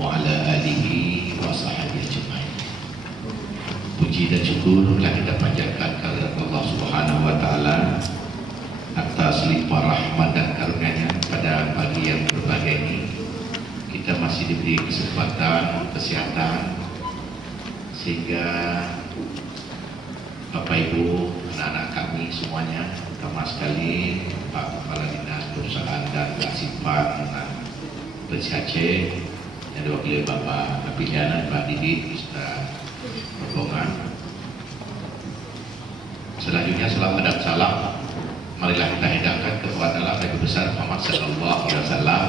wa ala alihi wa sahbihi ajma'in. Puji dan syukur telah kita panjatkan kepada Allah Subhanahu wa taala atas limpah rahmat dan karunia-Nya pada pagi yang berbahagia ini. Kita masih diberi kesempatan, kesehatan, sehingga Bapak Ibu, anak-anak kami semuanya, terutama sekali Pak Kepala Dinas Perusahaan dan Kasipan Provinsi Aceh yang diwakili Bapak Kapiliana, Pak Didi, Ustaz Rombongan. Selanjutnya selamat dan salam marilah kita hidangkan kepada Nabi besar Muhammad sallallahu alaihi wasallam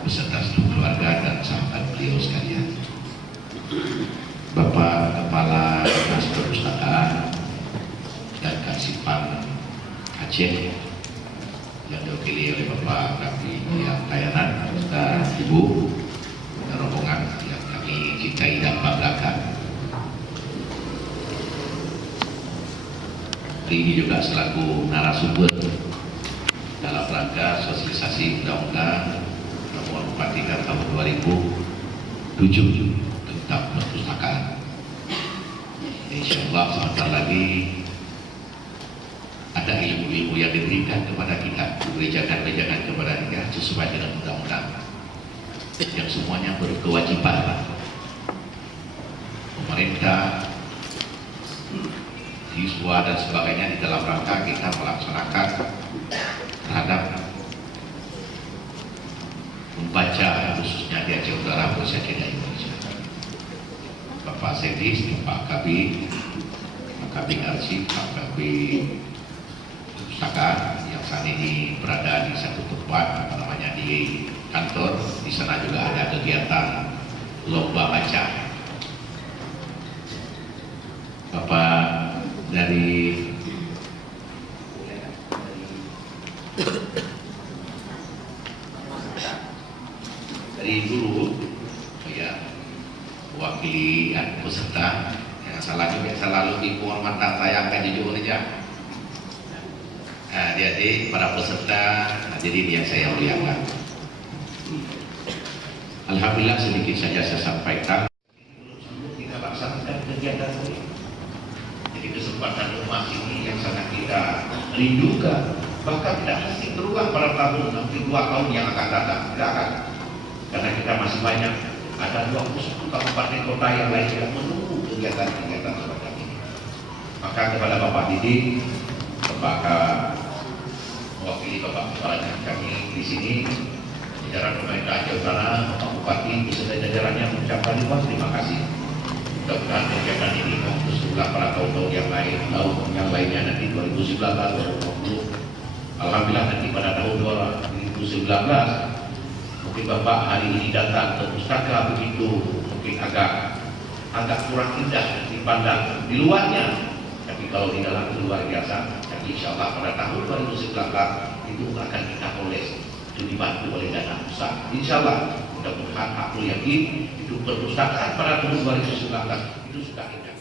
beserta seluruh keluarga dan sahabat beliau sekalian. Bapak Kepala Dinas Perpustakaan dan Kasipan Aceh yang diwakili oleh Bapak Rafi yang Kayanan, serta Ibu dan rombongan yang kami cintai dan banggakan. Hari ini juga selaku narasumber dalam rangka sosialisasi Undang-Undang Nomor 43 Tahun 2007 tentang perpustakaan. Insya Allah sebentar lagi ada ilmu-ilmu yang diberikan kepada kita, wejangan-wejangan kepada kita sesuai dengan undang-undang yang semuanya berkewajiban. Pemerintah, siswa dan sebagainya di dalam rangka kita melaksanakan terhadap membaca khususnya di Aceh Utara, Provinsi Aceh dan Indonesia. Bapak Sedis, Pak Kabin, Pak Kabin Arsip, Pak Kabin Perpustakaan yang saat ini berada di satu tempat, namanya di kantor. Di sana juga ada kegiatan lomba baca. Bapak dari guru ya, wakili peserta yang selalu di penghormatan saya akan jujur aja. Adik-adik para peserta hadirin yang saya muliakan, alhamdulillah sedikit saja saya sampaikan kita laksanakan kegiatan ini. Jadi kesempatan emas ini yang sangat kita rindukan, bahkan tidak mesti berulang pada tahun nanti 2 tahun yang akan datang, tidak akan, karena kita masih banyak, ada 21 kabupaten kota yang lain yang menunggu kegiatan-kegiatan semacam ini. Maka kepada Bapak Didi, Bapak mewakili Bapak Kepala kami di sini, jajaran pemerintah Aceh Utara, Bapak Bupati beserta jajarannya mengucapkan terima kasih. Mudah-mudahan kegiatan ini terus berulang pada tahun-tahun yang lain, tahun yang lainnya nanti 2019, 2020. Alhamdulillah nanti pada tahun 2019 mungkin Bapak hari ini datang ke pustaka begitu mungkin agak kurang indah dipandang di luarnya, tapi kalau di dalam itu luar biasa. Jadi insya Allah pada tahun 2019 itu akan kita poles, itu dibantu oleh dana pusat. Insya Allah mudah-mudahan aku yakin itu perpustakaan pada tahun 2019 itu sudah indah.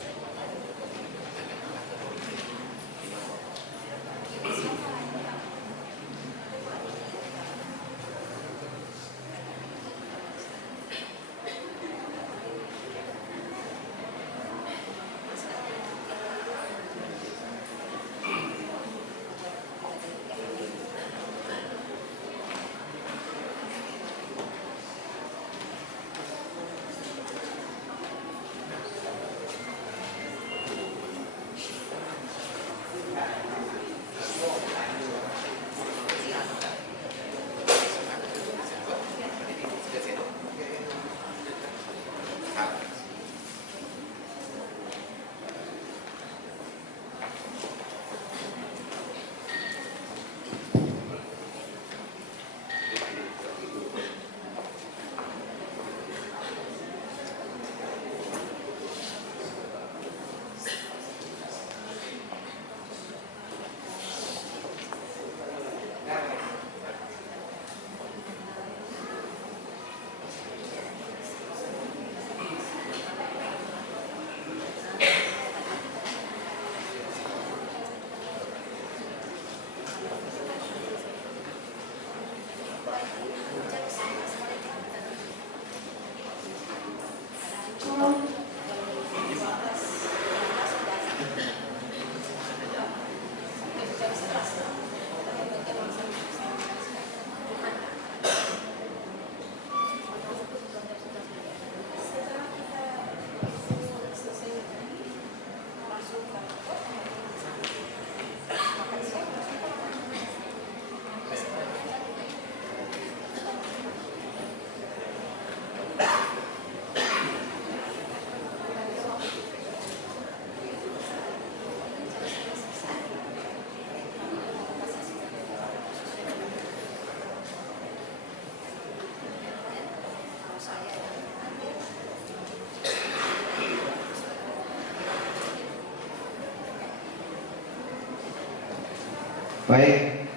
Baik,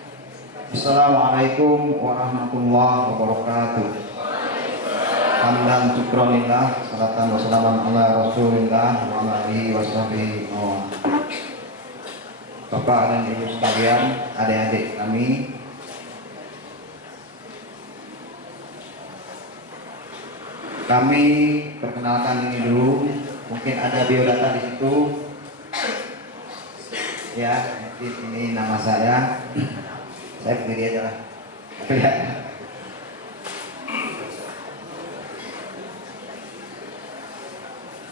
Assalamualaikum warahmatullahi wabarakatuh. Hamdan syukronillah, salatan wassalaman ala rasulillah wa alihi washabihi. Bapak dan ibu sekalian, adik-adik kami, perkenalkan ini dulu. Mungkin ada biodata di situ. Ya, ini nama saya. Saya berdiri aja lah.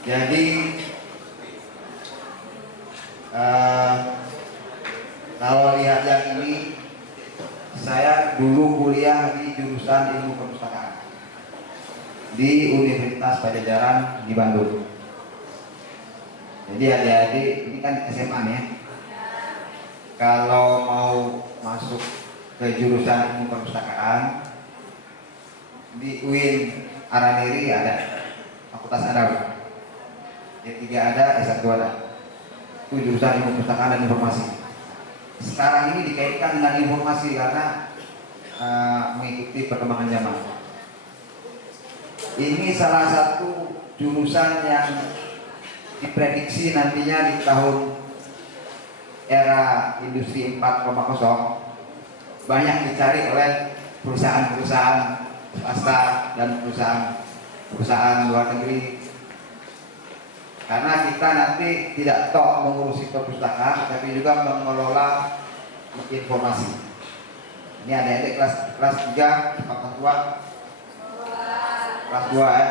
Jadi kalau lihat yang ini, saya dulu kuliah di jurusan ilmu perpustakaan di Universitas Padjadjaran di Bandung. Jadi adik-adik ini kan SMA nih ya. Kalau mau masuk ke jurusan ilmu perpustakaan di UIN Araniri ada Fakultas Adab, D3 ada, S1 ada. Itu jurusan ilmu perpustakaan dan informasi. Sekarang ini dikaitkan dengan informasi karena mengikuti perkembangan zaman. Ini salah satu jurusan yang diprediksi nantinya di tahun era industri 4.0 banyak dicari oleh perusahaan-perusahaan swasta dan perusahaan luar negeri, karena kita nanti tidak tok mengurusi perpustakaan tapi juga mengelola informasi. Ini adik-adik kelas 3 apa tua? Kelas 2 ya.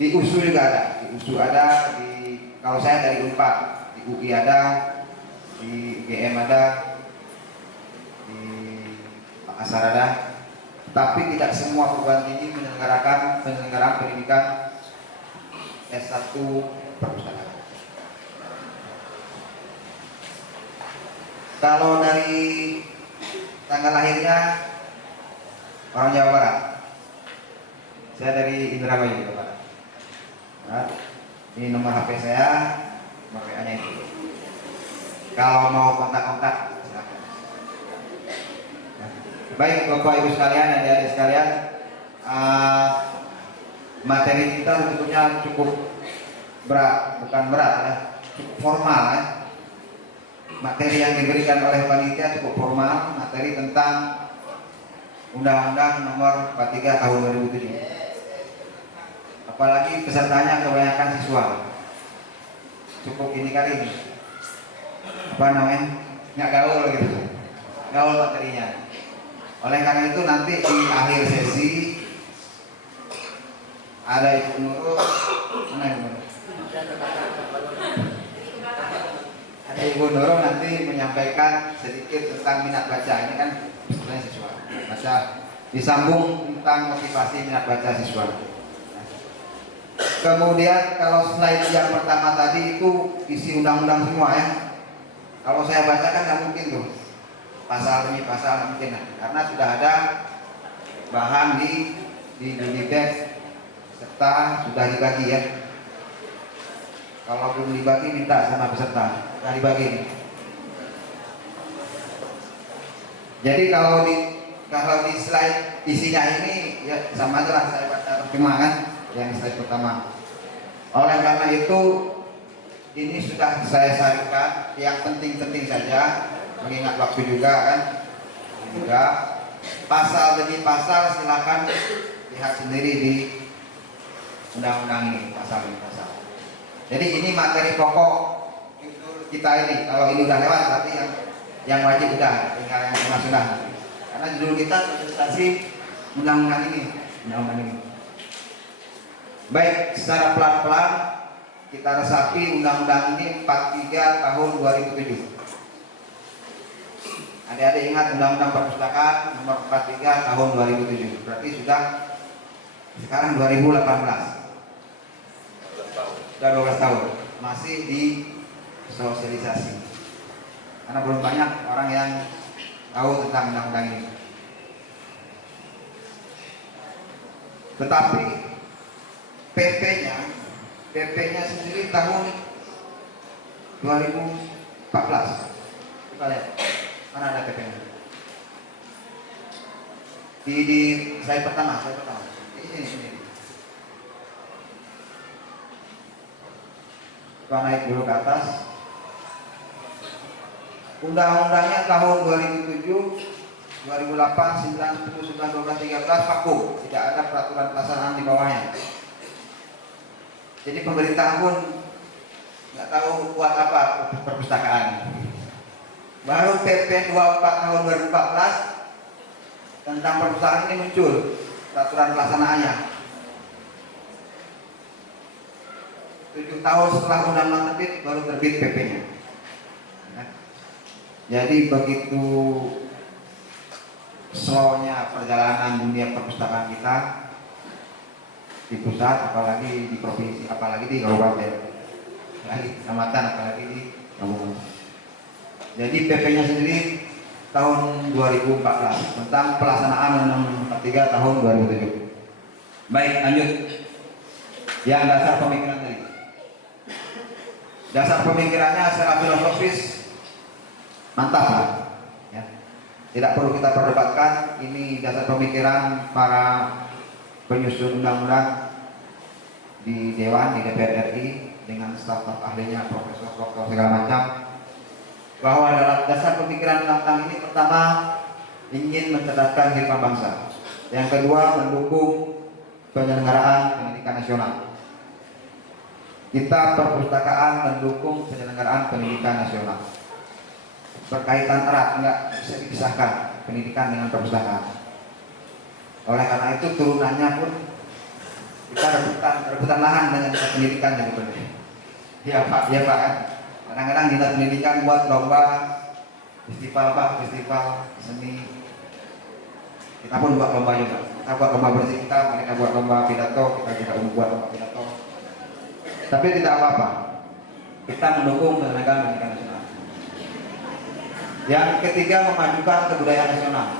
Di USU juga ada, kalau saya dari UNPAD, di UI ada, di GM ada, di Makassar ada, tapi tidak semua perguruan tinggi menyelenggarakan pendidikan S1 perpustakaan. Kalau dari tanggal lahirnya orang Jawa Barat, saya dari Indramayu, Jawa Barat. Nah, ini nomor HP saya, nomor WA-nya itu. Kalau mau kontak-kontak, silakan. Nah, baik Bapak Ibu sekalian dan adik sekalian, materi kita sebetulnya cukup berat, bukan berat ya, cukup formal ya. Materi yang diberikan oleh panitia cukup formal, materi tentang Undang-Undang Nomor 43 Tahun 2007. Apalagi pesertanya kebanyakan siswa. Cukup ini kali ini. Apa namanya? Nggak gaul gitu. Gaul materinya. Oleh karena itu nanti di akhir sesi ada Ibu Nurul, mana Ibu Nurul? Ada Ibu Nurul nanti menyampaikan sedikit tentang minat baca. Ini kan sebenarnya siswa. Baca disambung tentang motivasi minat baca siswa. Kemudian kalau slide yang pertama tadi itu isi undang-undang semua ya. Kalau saya baca kan nggak mungkin tuh pasal demi pasal mungkin, karena sudah ada bahan di deck serta sudah dibagi ya. Kalau belum dibagi minta sama peserta, sudah dibagi. Jadi kalau di slide isinya ini ya sama aja lah saya baca terjemah kan. Yang slide pertama. Oleh karena itu ini sudah saya saringkan yang penting-penting saja, mengingat waktu juga kan. Juga pasal demi pasal silakan lihat sendiri di undang-undang ini, pasal demi pasal. Jadi ini materi pokok kita ini. Kalau ini udah lewat berarti yang wajib udah, tinggal yang sudah. Karena judul kita presentasi undang-undang ini. Baik, secara pelan-pelan kita resapi undang-undang ini 43 tahun 2007. Adik-adik ingat undang-undang perpustakaan nomor 43 tahun 2007. Berarti sudah sekarang 2018. Sudah 12 tahun. Masih di sosialisasi. Karena belum banyak orang yang tahu tentang undang-undang ini. Tetapi PP-nya sendiri tahun 2014. Kita lihat mana ada PP-nya. Di slide pertama. Di sini. Kita naik dulu ke atas. Undang-undangnya tahun 2007, 2008, 9, 10, 11, 12, 13 vakum, tidak ada peraturan pelaksanaan di bawahnya. Jadi pemerintah pun nggak tahu buat apa perpustakaan. Baru PP 24 tahun 2014 tentang perpustakaan ini muncul peraturan pelaksanaannya. 7 tahun setelah undang-undang terbit baru terbit PP-nya. Jadi begitu slow-nya perjalanan dunia perpustakaan kita di pusat, apalagi di provinsi, apalagi di kabupaten, apalagi di kecamatan, apalagi di kabupaten. Jadi PP-nya sendiri tahun 2014 tentang pelaksanaan Undang-Undang 43 tahun 2007. Baik, lanjut. Yang dasar pemikiran tadi. Dasar pemikirannya secara filosofis mantap lah. Ya. Tidak perlu kita perdebatkan. Ini dasar pemikiran para penyusun undang-undang di Dewan, di DPR RI dengan staf-staf ahlinya, profesor, doktor segala macam. Bahwa dalam dasar pemikiran undang-undang ini pertama ingin mencerdaskan kehidupan bangsa. Yang kedua mendukung penyelenggaraan pendidikan nasional. Kita perpustakaan mendukung penyelenggaraan pendidikan nasional. Berkaitan erat, enggak bisa dipisahkan pendidikan dengan perpustakaan. Oleh karena itu turunannya pun kita rebutan lahan dengan pendidikan jadi benar. Ya Pak, kan. Kadang-kadang dinas pendidikan buat lomba festival seni. Kita pun buat lomba juga. Kita buat lomba bersih kita, mereka buat lomba pidato, kita juga buat lomba pidato. Tapi tidak apa-apa. Kita mendukung penyelenggaraan pendidikan nasional. Yang ketiga memajukan kebudayaan nasional.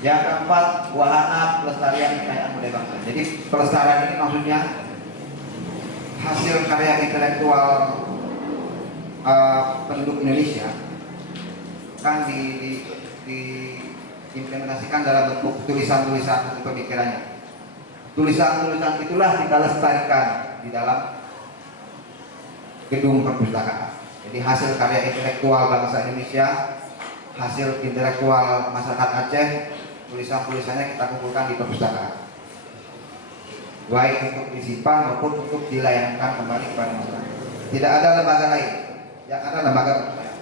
Yang keempat wahana pelestarian kekayaan budaya bangsa. Jadi pelestarian ini maksudnya hasil karya intelektual penduduk Indonesia kan diimplementasikan dalam bentuk tulisan-tulisan pemikirannya. Tulisan-tulisan itulah kita lestarikan di dalam gedung perpustakaan. Jadi hasil karya intelektual bangsa Indonesia, hasil intelektual masyarakat Aceh, tulisan-tulisannya kita kumpulkan di perpustakaan. Baik untuk disimpan maupun untuk dilayangkan kembali kepada masyarakat. Tidak ada lembaga lain, yang ada lembaga perpustakaan.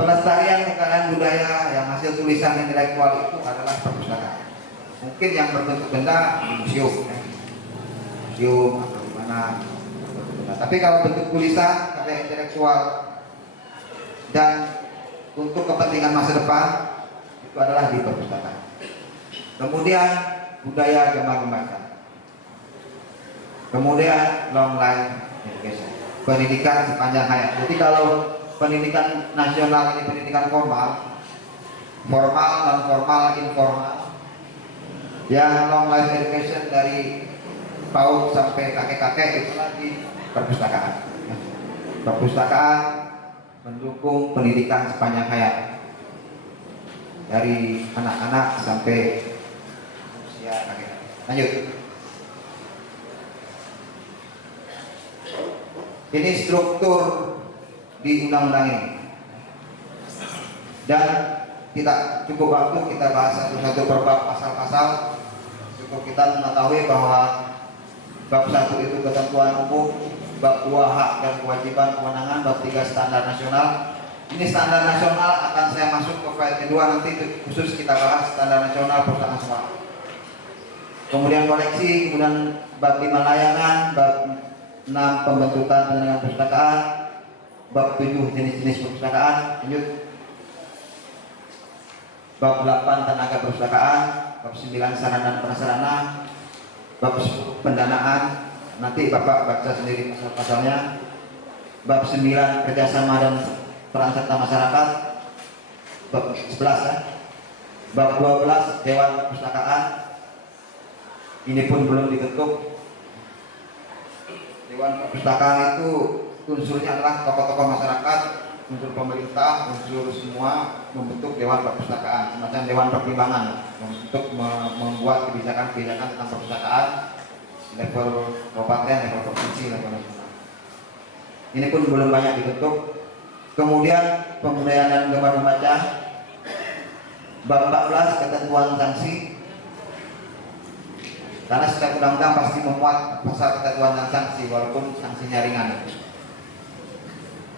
Pelestarian kekayaan budaya yang hasil tulisan intelektual itu adalah perpustakaan. Mungkin yang berbentuk benda di museum, museum atau di mana. Tapi kalau bentuk tulisan karya intelektual dan untuk kepentingan masa depan itu adalah di perpustakaan. Kemudian budaya gemar membaca. Kemudian long life education, pendidikan sepanjang hayat. Jadi kalau pendidikan nasional ini pendidikan formal, non formal, informal. Yang long life education dari PAUD sampai kakek-kakek itu di perpustakaan. Perpustakaan mendukung pendidikan sepanjang hayat dari anak-anak sampai usia kakek. Lanjut. Ini struktur di undang-undang ini. Dan tidak cukup waktu kita bahas satu-satu per bab pasal-pasal. Cukup kita mengetahui bahwa bab 1 itu ketentuan umum, bab 2 hak dan kewajiban kewenangan, bab 3 standar nasional. Ini standar nasional akan saya masuk ke file kedua nanti khusus kita bahas standar nasional perpustakaan sekolah. Kemudian koleksi, kemudian bab 5 layangan, bab 6 pembentukan penyelenggaraan perpustakaan, bab 7 jenis-jenis perpustakaan, lanjut. Bab 8 tenaga perpustakaan, bab 9 sarana dan prasarana, bab 10 pendanaan, nanti Bapak baca sendiri pasal-pasalnya. Bab 9 kerjasama dan peran serta masyarakat, bab 11 ya. Bab 12 Dewan Perpustakaan, ini pun belum dibentuk. Dewan Perpustakaan itu unsurnya adalah tokoh-tokoh masyarakat, unsur pemerintah, unsur semua membentuk Dewan Perpustakaan, semacam Dewan Pertimbangan untuk membuat kebijakan-kebijakan tentang perpustakaan di level kabupaten, level provinsi, level nasional. Ini pun belum banyak dibentuk. Kemudian pemberdayaan dan gemar membaca, bab 14 ketentuan sanksi. Karena setiap undang-undang pasti memuat pasal ketentuan dan sanksi walaupun sanksinya ringan.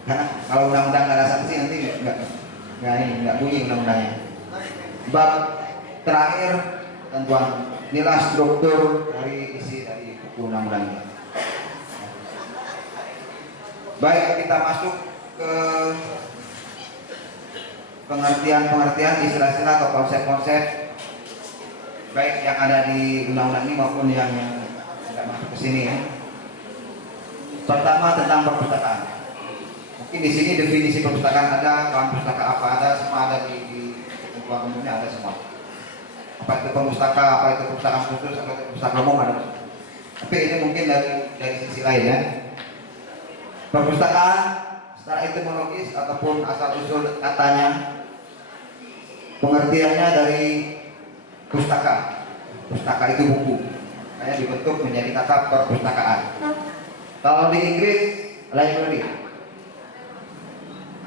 Karena kalau undang-undang nggak ada sanksi nanti nggak bunyi undang-undangnya. Bab terakhir ketentuan nilai struktur dari isi dari buku undang-undangnya. Baik, kita masuk ke pengertian istilah-istilah atau konsep-konsep baik yang ada di undang-undang ini maupun yang tidak masuk ke sini ya. Pertama tentang perpustakaan. Mungkin di sini definisi perpustakaan ada, bahan pustaka apa ada, semua ada di ketentuan umumnya ada semua. Apa itu pemustaka, apa itu perpustakaan khusus, apa itu perpustakaan umum ada. Tapi ini mungkin dari sisi lain ya. Perpustakaan secara etimologis ataupun asal usul katanya, pengertiannya dari pustaka. Pustaka itu buku. Hanya dibentuk menjadi kata perpustakaan. Kalau di Inggris library.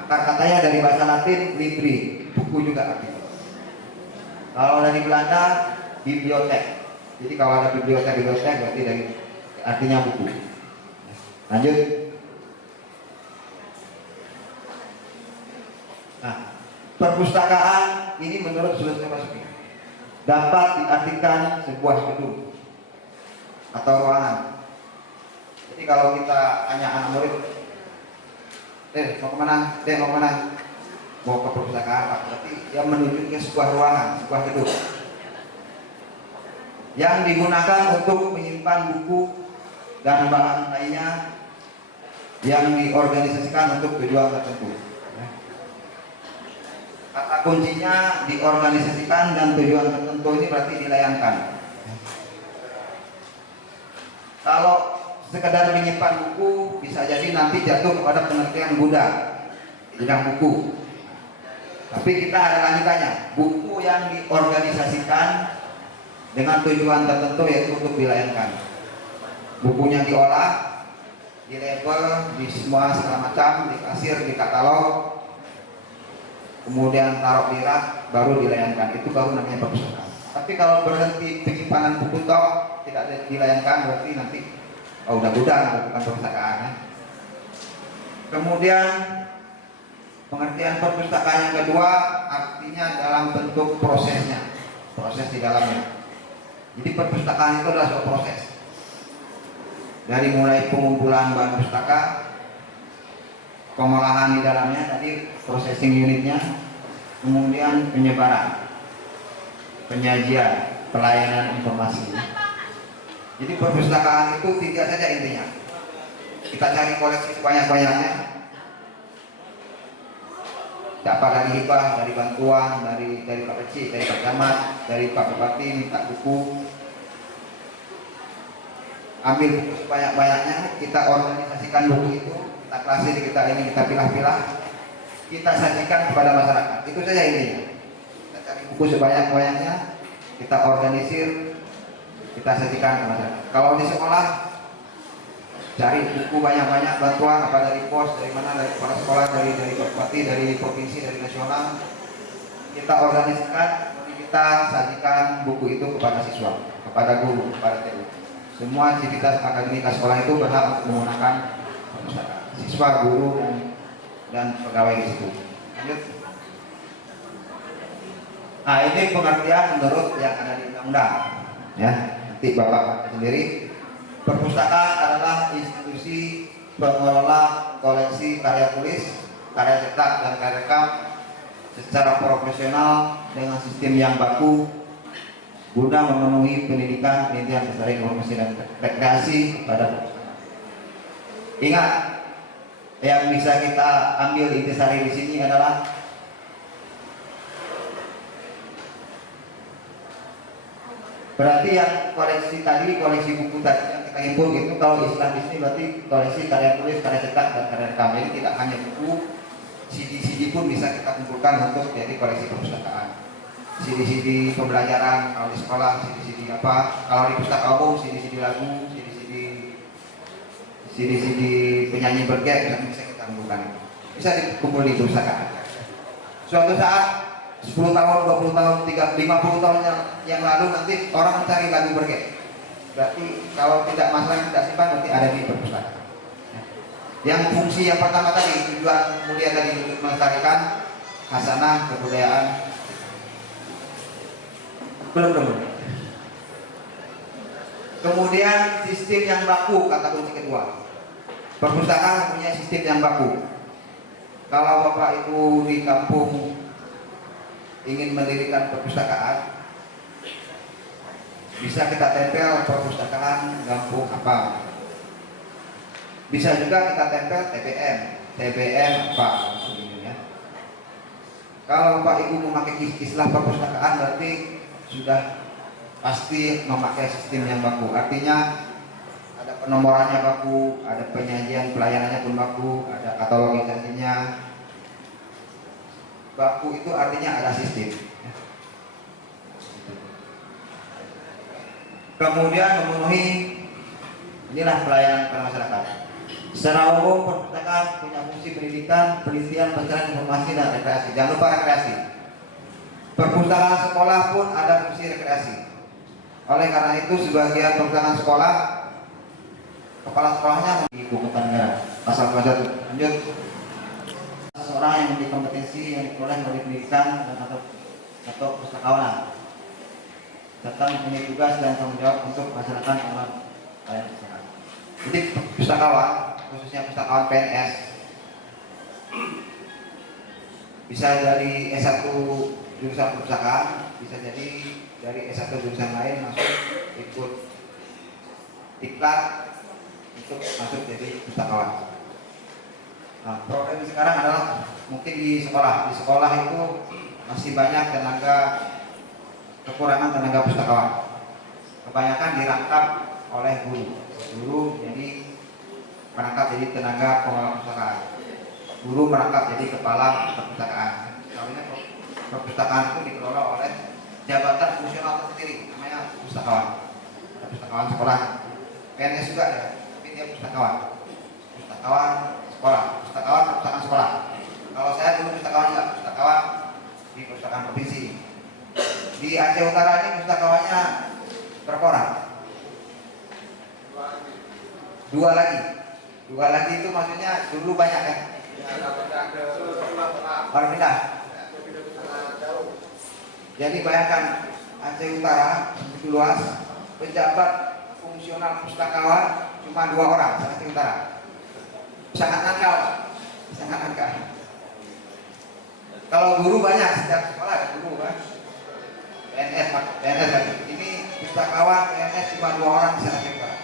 Akar katanya dari bahasa Latin libri, buku juga artinya. Kalau dari Belanda bibliotek. Jadi kalau ada bibliotek berarti dari artinya buku. Lanjut. Nah, perpustakaan ini menurut Sulawesi Basuki dapat diartikan sebuah gedung atau ruangan. Jadi kalau kita tanya anak murid, mau kemana? Mau kemana? Mau ke perpustakaan, Pak. Berarti dia menuju ke sebuah ruangan, sebuah gedung yang digunakan untuk menyimpan buku dan bahan lainnya yang diorganisasikan untuk tujuan tertentu. Kata kuncinya diorganisasikan dan tujuan tertentu ini berarti dilayangkan. Kalau sekedar menyimpan buku bisa jadi nanti jatuh kepada pengertian gudang buku. Tapi kita ada lanjutannya, buku yang diorganisasikan dengan tujuan tertentu yaitu untuk dilayangkan. Bukunya diolah, dilabel, di semua segala macam, dikasir, di katalog, kemudian taruh di rak, baru dilayangkan. Itu baru namanya perpustakaan. Tapi kalau berhenti penyimpanan buku toh tidak dilayangkan, berarti nanti udah gudang, bukan perpustakaan ya. Kemudian pengertian perpustakaan yang kedua artinya dalam bentuk prosesnya, proses di dalamnya. Jadi perpustakaan itu adalah suatu proses. Dari mulai pengumpulan bahan pustaka, pengolahan di dalamnya tadi processing unitnya, kemudian penyebaran, penyajian, pelayanan informasi. Jadi perpustakaan itu tiga saja intinya. Kita cari koleksi sebanyak-banyaknya, dapat dari hibah, dari bantuan, dari Pak Kecil, dari Pak Camat, dari Pak Bupati minta buku. Ambil buku sebanyak-banyaknya, kita organisasikan buku itu, kita klasir, kita pilah-pilah, kita sajikan kepada masyarakat. Itu saja intinya. Kita cari buku sebanyak-banyaknya, kita organisir, kita sajikan ke masyarakat. Kalau di sekolah, cari buku banyak-banyak, bantuan apa dari pos, dari mana, dari kepala sekolah, dari bupati, dari provinsi, dari nasional, kita organisasikan, kita sajikan buku itu kepada siswa, kepada guru, kepada TU. Semua aktivitas akademika sekolah itu berhak untuk menggunakan perpustakaan. Siswa, guru, dan pegawai di situ. Lanjut. Nah, ini pengertian menurut yang ada di undang-undang. Ya, nanti Bapak baca sendiri. Perpustakaan adalah institusi pengelola koleksi karya tulis, karya cetak, dan karya rekam secara profesional dengan sistem yang baku guna memenuhi pendidikan, penelitian, pelestarian informasi dan rekreasi pada perpustakaan. Ingat, yang bisa kita ambil intisari di sini adalah Berarti yang koleksi tadi, koleksi buku tadi yang kita himpun itu, kalau istilah di sini berarti koleksi karya tulis, karya cetak, dan karya rekam. Jadi tidak hanya buku, CD-CD pun bisa kita kumpulkan untuk jadi koleksi perpustakaan. CD-CD pembelajaran kalau di sekolah, CD-CD apa, kalau di pustaka umum, CD-CD lagu, CD-CD penyanyi bergek yang bisa kita kumpulkan. Bisa dikumpul di perpustakaan. Suatu saat 10 tahun, 20 tahun, 50 tahun yang lalu nanti orang mencari lagu bergek. Berarti kalau tidak masalah yang tidak simpan berarti ada di perpustakaan. Yang fungsi yang pertama tadi, tujuan mulia tadi untuk melestarikan khasanah kebudayaan. Belum. Kemudian sistem yang baku, kata kunci kedua. Perpustakaan mempunyai sistem yang baku. Kalau Bapak Ibu di kampung ingin mendirikan perpustakaan, bisa kita tempel perpustakaan kampung apa. Bisa juga kita tempel TBM apa. Kalau Bapak Ibu memakai istilah perpustakaan berarti sudah pasti memakai sistem yang baku. Artinya ada penomorannya baku, ada penyajian pelayanannya pun baku, ada katalogisasinya baku. Itu artinya ada sistem. Kemudian memenuhi, inilah pelayanan kepada masyarakat. Secara umum perpustakaan punya fungsi pendidikan, penelitian, pencarian informasi, dan rekreasi. Jangan lupa rekreasi. Perpustakaan sekolah pun ada fungsi rekreasi. Oleh karena itu sebagian perpustakaan sekolah, kepala sekolahnya di buku negara. Pasal 21. Lanjut. Seorang yang memiliki kompetensi yang diperoleh melalui pendidikan dan atau pustakawanan, serta mempunyai tugas dan tanggung jawab untuk melaksanakan amanat pelayanan pustakawan. Jadi pustakawan, khususnya pustakawan PNS, bisa dari S1 jurusan perpustakaan, bisa jadi dari S1 jurusan lain masuk ikut diklat untuk masuk jadi pustakawan. Nah, problem sekarang adalah mungkin di sekolah. Di sekolah itu masih banyak kekurangan tenaga pustakawan. Kebanyakan dirangkap oleh guru jadi merangkap jadi tenaga pengelola perpustakaan. Guru merangkap jadi kepala perpustakaan. Soalnya perpustakaan itu dikelola oleh jabatan fungsional tersendiri, namanya pustakawan. Ada pustakawan sekolah, PNS juga ada, tapi dia pustakawan. Pustakawan sekolah, pustakawan perpustakaan sekolah. Kalau saya dulu pustakawan juga, pustakawan di perpustakaan provinsi. Di Aceh Utara ini pustakawannya berapa orang? Dua lagi itu maksudnya dulu banyak kan? Baru pindah. Jadi bayangkan Aceh Utara begitu luas, pejabat fungsional pustakawan cuma 2 orang Aceh Utara. Sangat nakal. Kalau guru banyak setiap sekolah ada guru kan? PNS lagi. Ini pustakawan PNS cuma 2 orang di Aceh Utara.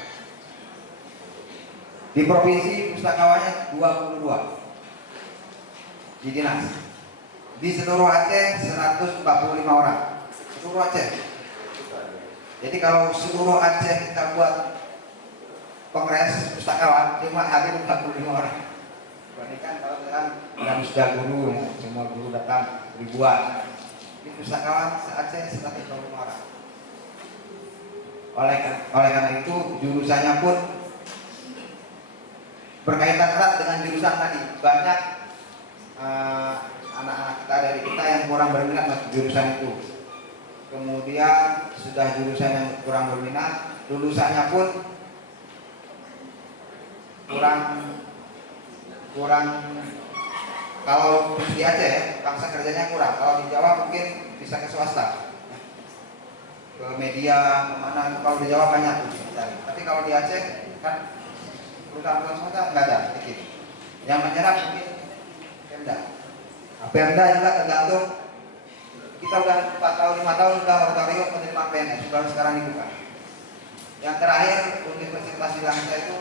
Di provinsi pustakawannya 22 di dinas. Di seluruh Aceh 145 orang. Seluruh Aceh. Jadi kalau seluruh Aceh kita buat kongres pustakawan cuma hadir 45 orang. Dibandingkan kalau sekarang sudah guru ya, semua guru datang ribuan. Di pustakawan se-Aceh 145 orang. Oleh karena itu jurusannya pun berkaitan erat dengan jurusan tadi. Banyak anak-anak kita dari kita yang kurang berminat masuk jurusan itu. Kemudian sudah jurusan yang kurang berminat, lulusannya pun kurang. Kalau di Aceh bangsa kerjanya kurang. Kalau di Jawa mungkin bisa ke swasta, ke media, kemana. Kalau di Jawa banyak cari. Tapi kalau di Aceh kan perusahaan swasta nggak ada sedikit. Yang menyerap mungkin Pemda. Pemda juga tergantung. Kita udah 4 tahun 5 tahun sudah moratorium menerima PNS, baru sekarang dibuka. Yang terakhir Universitas di Langsa itu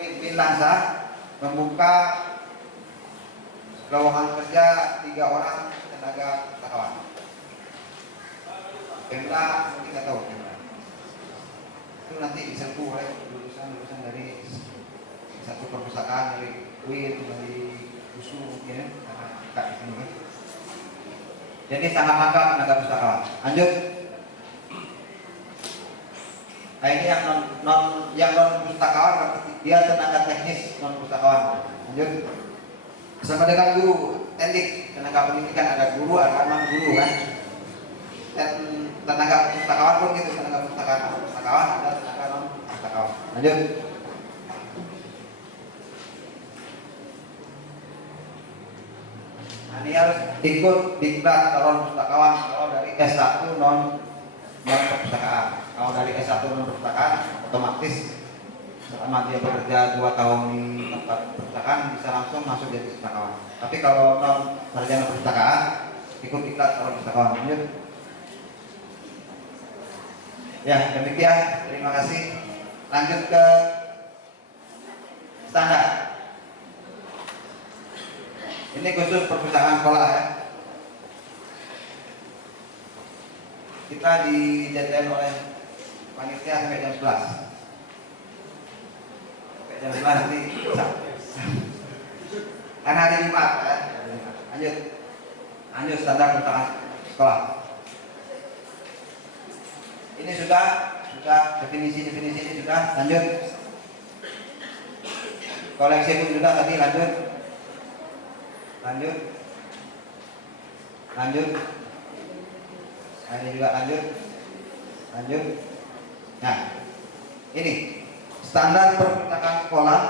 UIN Langsa membuka lowongan kerja 3 orang tenaga pustakawan. Pemda mungkin nggak tahu Pemda. Itu nanti diserbu oleh lulusan dari satu perpustakaan, dari UIN, dari USU mungkin ya, karena dekat di sini kan. Jadi sangat lengkap tenaga pustakawan. Lanjut. Nah, ini yang non pustakawan, dia tenaga teknis non pustakawan. Lanjut. Sama dengan guru teknik, tenaga pendidikan ada guru, ada non guru kan. Dan tenaga pustakawan pun gitu, tenaga pustakawan ada tenaga non pustakawan. Lanjut. Nah, ini harus ikut diklat calon pustakawan kalau dari S1 non perpustakaan. Kalau dari S1 non perpustakaan otomatis selama dia bekerja 2 tahun di tempat perpustakaan bisa langsung masuk jadi pustakawan. Tapi kalau non sarjana perpustakaan ikut diklat calon pustakawan. Lanjut. Ya, demikian. Terima kasih. Lanjut ke standar. Ini khusus perpustakaan sekolah ya. Kita dijadikan oleh panitia sampai jam 11. Sampai jam 11 nanti bisa. Karena hari Jumat ya. Lanjut standar perpustakaan sekolah. Ini sudah definisi ini sudah. Lanjut. Koleksi pun sudah tadi. Lanjut. Nah, ini juga lanjut. Nah, ini standar perpustakaan sekolah.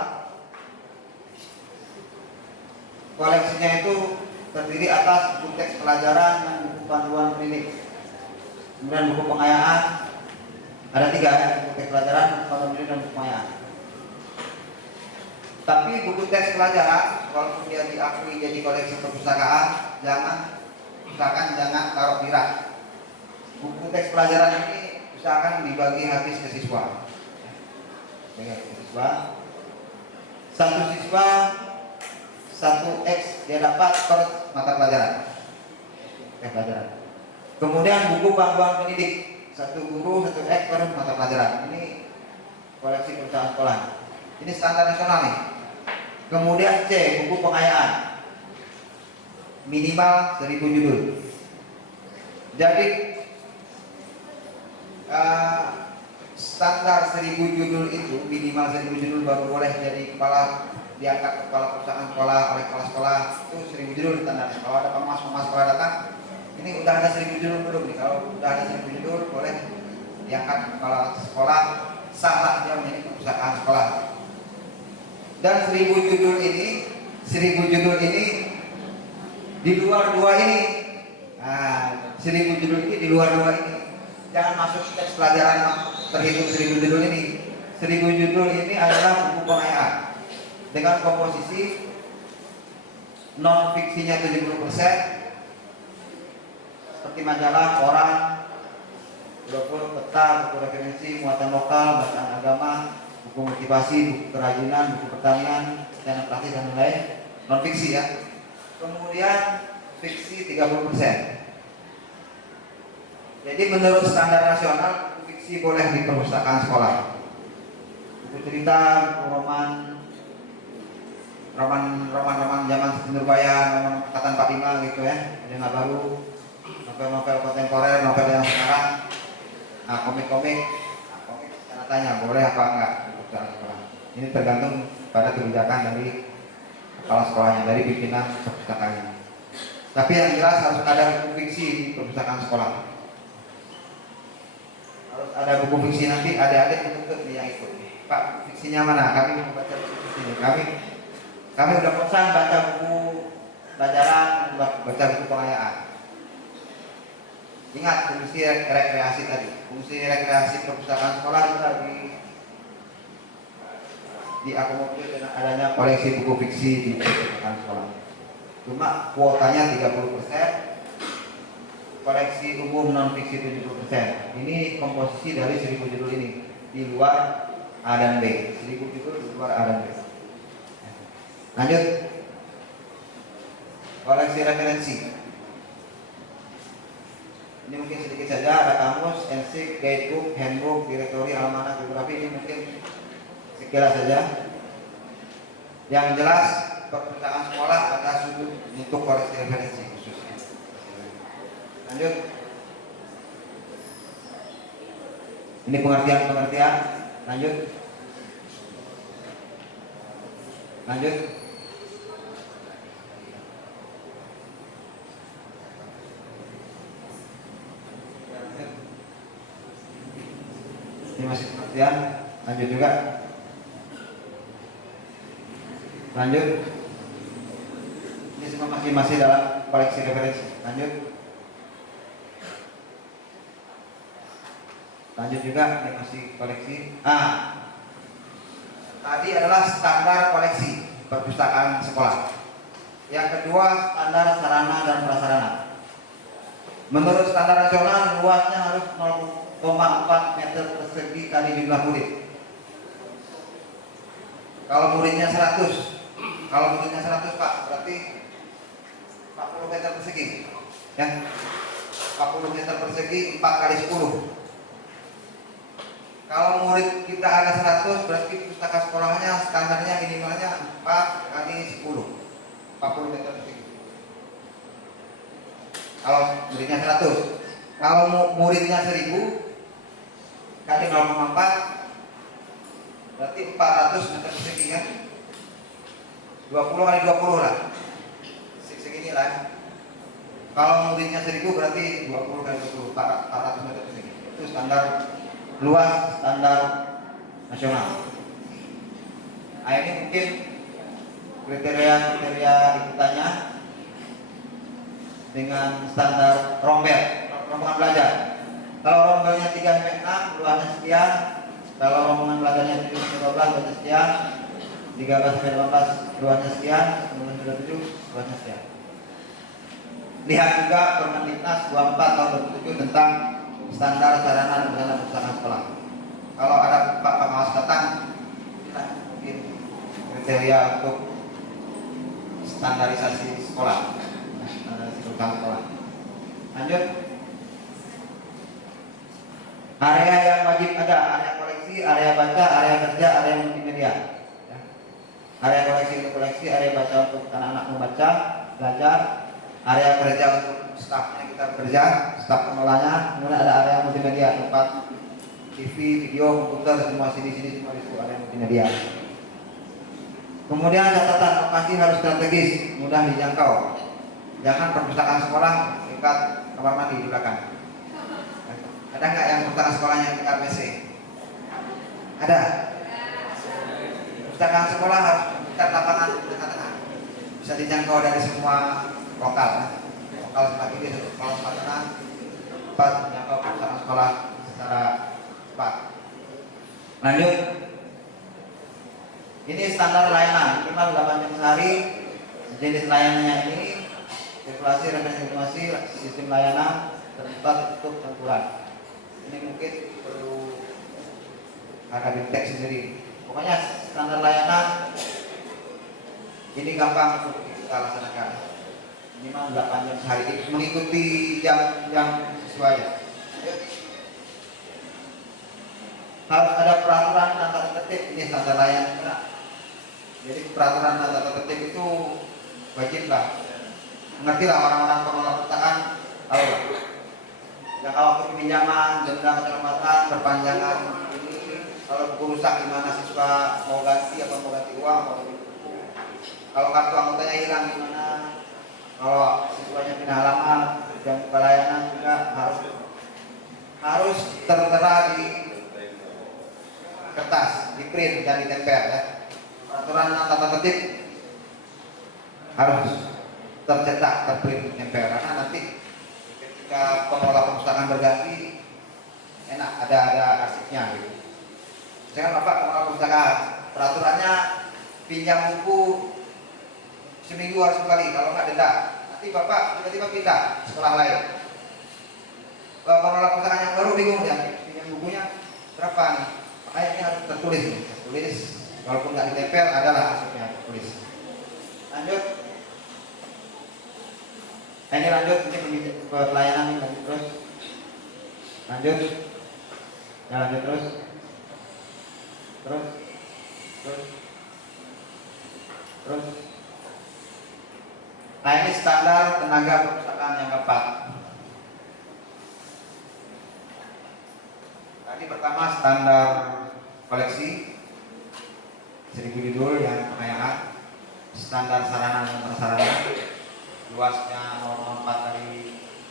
Koleksinya itu terdiri atas buku teks pelajaran dan buku panduan klinik, kemudian buku pengayaan. Ada 3 ya, buku teks pelajaran, buku panduan klinik dan buku pengayaan. Tapi buku teks pelajaran, walaupun dia diakui jadi koleksi perpustakaan, jangan taruh di rak. Buku teks pelajaran ini usahakan dibagi habis ke siswa. Satu siswa 1 X dia dapat per mata pelajaran. Kemudian buku panduan pendidik 1 guru 1 X per mata pelajaran. Ini koleksi perpustakaan sekolah. Ini standar nasional nih. Kemudian C, buku pengayaan minimal 1000 judul. Jadi standar 1000 judul itu, minimal 1000 judul baru boleh jadi diangkat kepala perpustakaan sekolah oleh kepala sekolah. Itu 1000 judul standar. Kalau ada pengawas sekolah datang, ini udah ada 1000 judul belum nih? Kalau udah ada 1000 judul boleh diangkat kepala sekolah, sah dia menjadi perpustakaan sekolah. Dan 1000 judul ini di luar 2 ini. Nah, 1000 judul ini di luar 2 ini. Jangan masuk teks pelajaran terhitung 1000 judul ini. 1000 judul ini adalah buku pengayaan dengan komposisi non fiksinya 70%, seperti majalah, koran, buku peta, buku referensi, muatan lokal, bacaan agama, buku motivasi, buku kerajinan, buku pertanian, channel praktis dan lain-lain. Non fiksi ya. Kemudian fiksi 30%. Jadi menurut standar nasional, buku fiksi boleh di perpustakaan sekolah. Buku cerita, buku roman zaman Nurbaya, roman angkatan 45 gitu ya. Ada nggak baru, novel-novel kontemporer, novel yang sekarang, nah komik-komik, cara tanya boleh apa enggak di perpustakaan sekolah. Ini tergantung pada kebijakan dari kepala sekolahnya, dari pimpinan perpustakaannya. Tapi yang jelas harus ada buku fiksi di perpustakaan sekolah. Harus ada buku fiksi, nanti adik-adik menuntut yang ikut. Pak, fiksinya mana? Kami mau baca buku fiksi. Kami udah bosan baca buku pelajaran, baca buku pengayaan. Ingat fungsi rekreasi tadi. Fungsi rekreasi perpustakaan sekolah juga diakomodir dengan adanya koleksi buku fiksi di perpustakaan sekolah. Cuma kuotanya 30%, koleksi umum non fiksi 70%. Ini komposisi dari 1000 judul ini di luar A dan B. 1000 judul di luar A dan B. Lanjut. Koleksi referensi. Ini mungkin sedikit saja, ada kamus, ensik, guidebook, handbook, direktori, almanak, biografi. Ini mungkin sekilas saja. Yang jelas perpustakaan sekolah ada sudut untuk koleksi referensi khususnya. Lanjut. Ini pengertian. Lanjut. Lanjut. Ini masih pengertian. Lanjut juga. Lanjut. Ini semua masih dalam koleksi referensi. Lanjut. Lanjut juga, ini masih koleksi. Tadi adalah standar koleksi perpustakaan sekolah. Yang kedua, standar sarana dan prasarana. Menurut standar nasional, luasnya harus 0,4 meter persegi kali jumlah murid. Kalau muridnya 100 Pak, berarti 40 meter persegi, ya. 40 meter persegi 4 kali 10. Kalau murid kita ada 100, berarti pustaka sekolahnya standarnya minimalnya 4 kali 10, 40 meter persegi. Kalau muridnya 100, kalau muridnya 1000 kali 0,4, berarti 400 meter persegi, kan? 20 kali 20 lah, segini lah. Kalau muridnya 1000 berarti 20 kali 20, 400 meter persegi. Itu standar luas, standar nasional. Ini mungkin kriteria ikutannya dengan standar rombongan belajar. Kalau rombongannya 3-6, luasnya sekian. Kalau rombongan belajarnya 7-12, luasnya sekian. 13-18, luasnya sekian. 19-27, luasnya sekian. Lihat juga Permendiknas 24 tahun 2007 tentang standar sarana dan prasarana perpustakaan sekolah. Kalau ada Pak Pengawas datang, mungkin kriteria untuk standarisasi sekolah, standarisasi perpustakaan sekolah. Lanjut. Area yang wajib ada, area koleksi, area baca, area kerja, area multimedia. Ya. Area koleksi untuk koleksi, area baca untuk anak-anak membaca, belajar, area kerja untuk stafnya kita bekerja, staf pengelolanya. Kemudian ada area multimedia, tempat TV, video, komputer, semua sini semua itu area multimedia. Kemudian catatan, lokasi harus strategis, mudah dijangkau. Jangan perpustakaan sekolah dekat kamar mandi di belakang. Ada nggak yang perpustakaan sekolahnya dekat WC? Ada. Perpustakaan sekolah harus dekat lapangan, tengah-tengah. Bisa dijangkau dari semua lokal. Lokal sebelah kiri, lokal sebelah kanan, tempat menjangkau perpustakaan sekolah secara cepat. Lanjut. Ini standar layanan, minimal 8 jam sehari. Jenis layanannya ini sirkulasi, referensi informasi, sistem layanan, tempat untuk campuran. Ini mungkin perlu agak teks sendiri. Pokoknya standar layanan ini gampang untuk kita laksanakan. Minimal 8 jam sehari, mengikuti jam sesuai. Harus ada peraturan tata tertib, ini standar layanan. Jadi peraturan tata tertib itu wajib lah. Mengerti lah orang-orang pengelola perpustakaan, tahu lah. Jangka waktu peminjaman, denda keselamatan, perpanjangan ini, kalau buku rusak gimana siswa mau ganti apa mau ganti uang, kalau kartu anggotanya hilang gimana, kalau siswanya pindah alamat, jam pelayanan juga harus tertera di kertas, di print dan ditempel ya. Peraturan tata tertib harus tercetak, terprint, tempel, karena nanti ketika pengelola perpustakaan berganti enak, ada arsipnya gitu. Misalkan Bapak pengelola perpustakaan, peraturannya pinjam buku seminggu harus sekali, kalau nggak denda. Nanti Bapak tiba-tiba pindah sekolah lain. Pengelola perpustakaan yang baru bingung ya, pinjam bukunya berapa nih? Makanya ini harus tertulis, walaupun nggak ditempel adalah arsipnya tertulis. Lanjut. Ini lanjut, ini pelayanan ini lanjut terus. Lanjut. Ya, lanjut terus. Terus. Terus. Terus. Nah, ini standar tenaga perpustakaan yang keempat. Tadi pertama standar koleksi 1000 judul yang pengayaan, standar sarana dan prasarana, luasnya 0,4 kali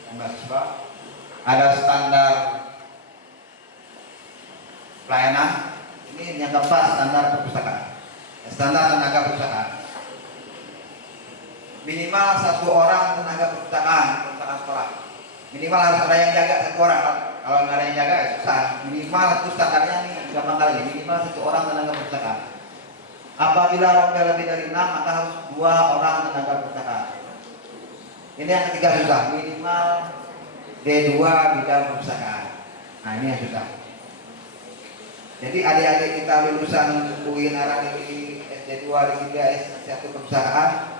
16 siswa. Ada standar pelayanan, ini yang keempat standar perpustakaan, standar tenaga perpustakaan. Minimal 1 orang tenaga perpustakaan sekolah. Minimal harus ada yang jaga 1 orang. Kalau nggak ada yang jaga ya susah. Minimal itu standarnya nih gampang kali. Minimal 1 orang tenaga perpustakaan. Apabila roknya lebih dari 6 maka harus 2 orang tenaga perpustakaan. Ini yang ketiga susah. Minimal D2 bidang perpustakaan. Nah ini yang susah. Jadi adik-adik kita lulusan UIN Arani SD2, D3, S1 perpustakaan,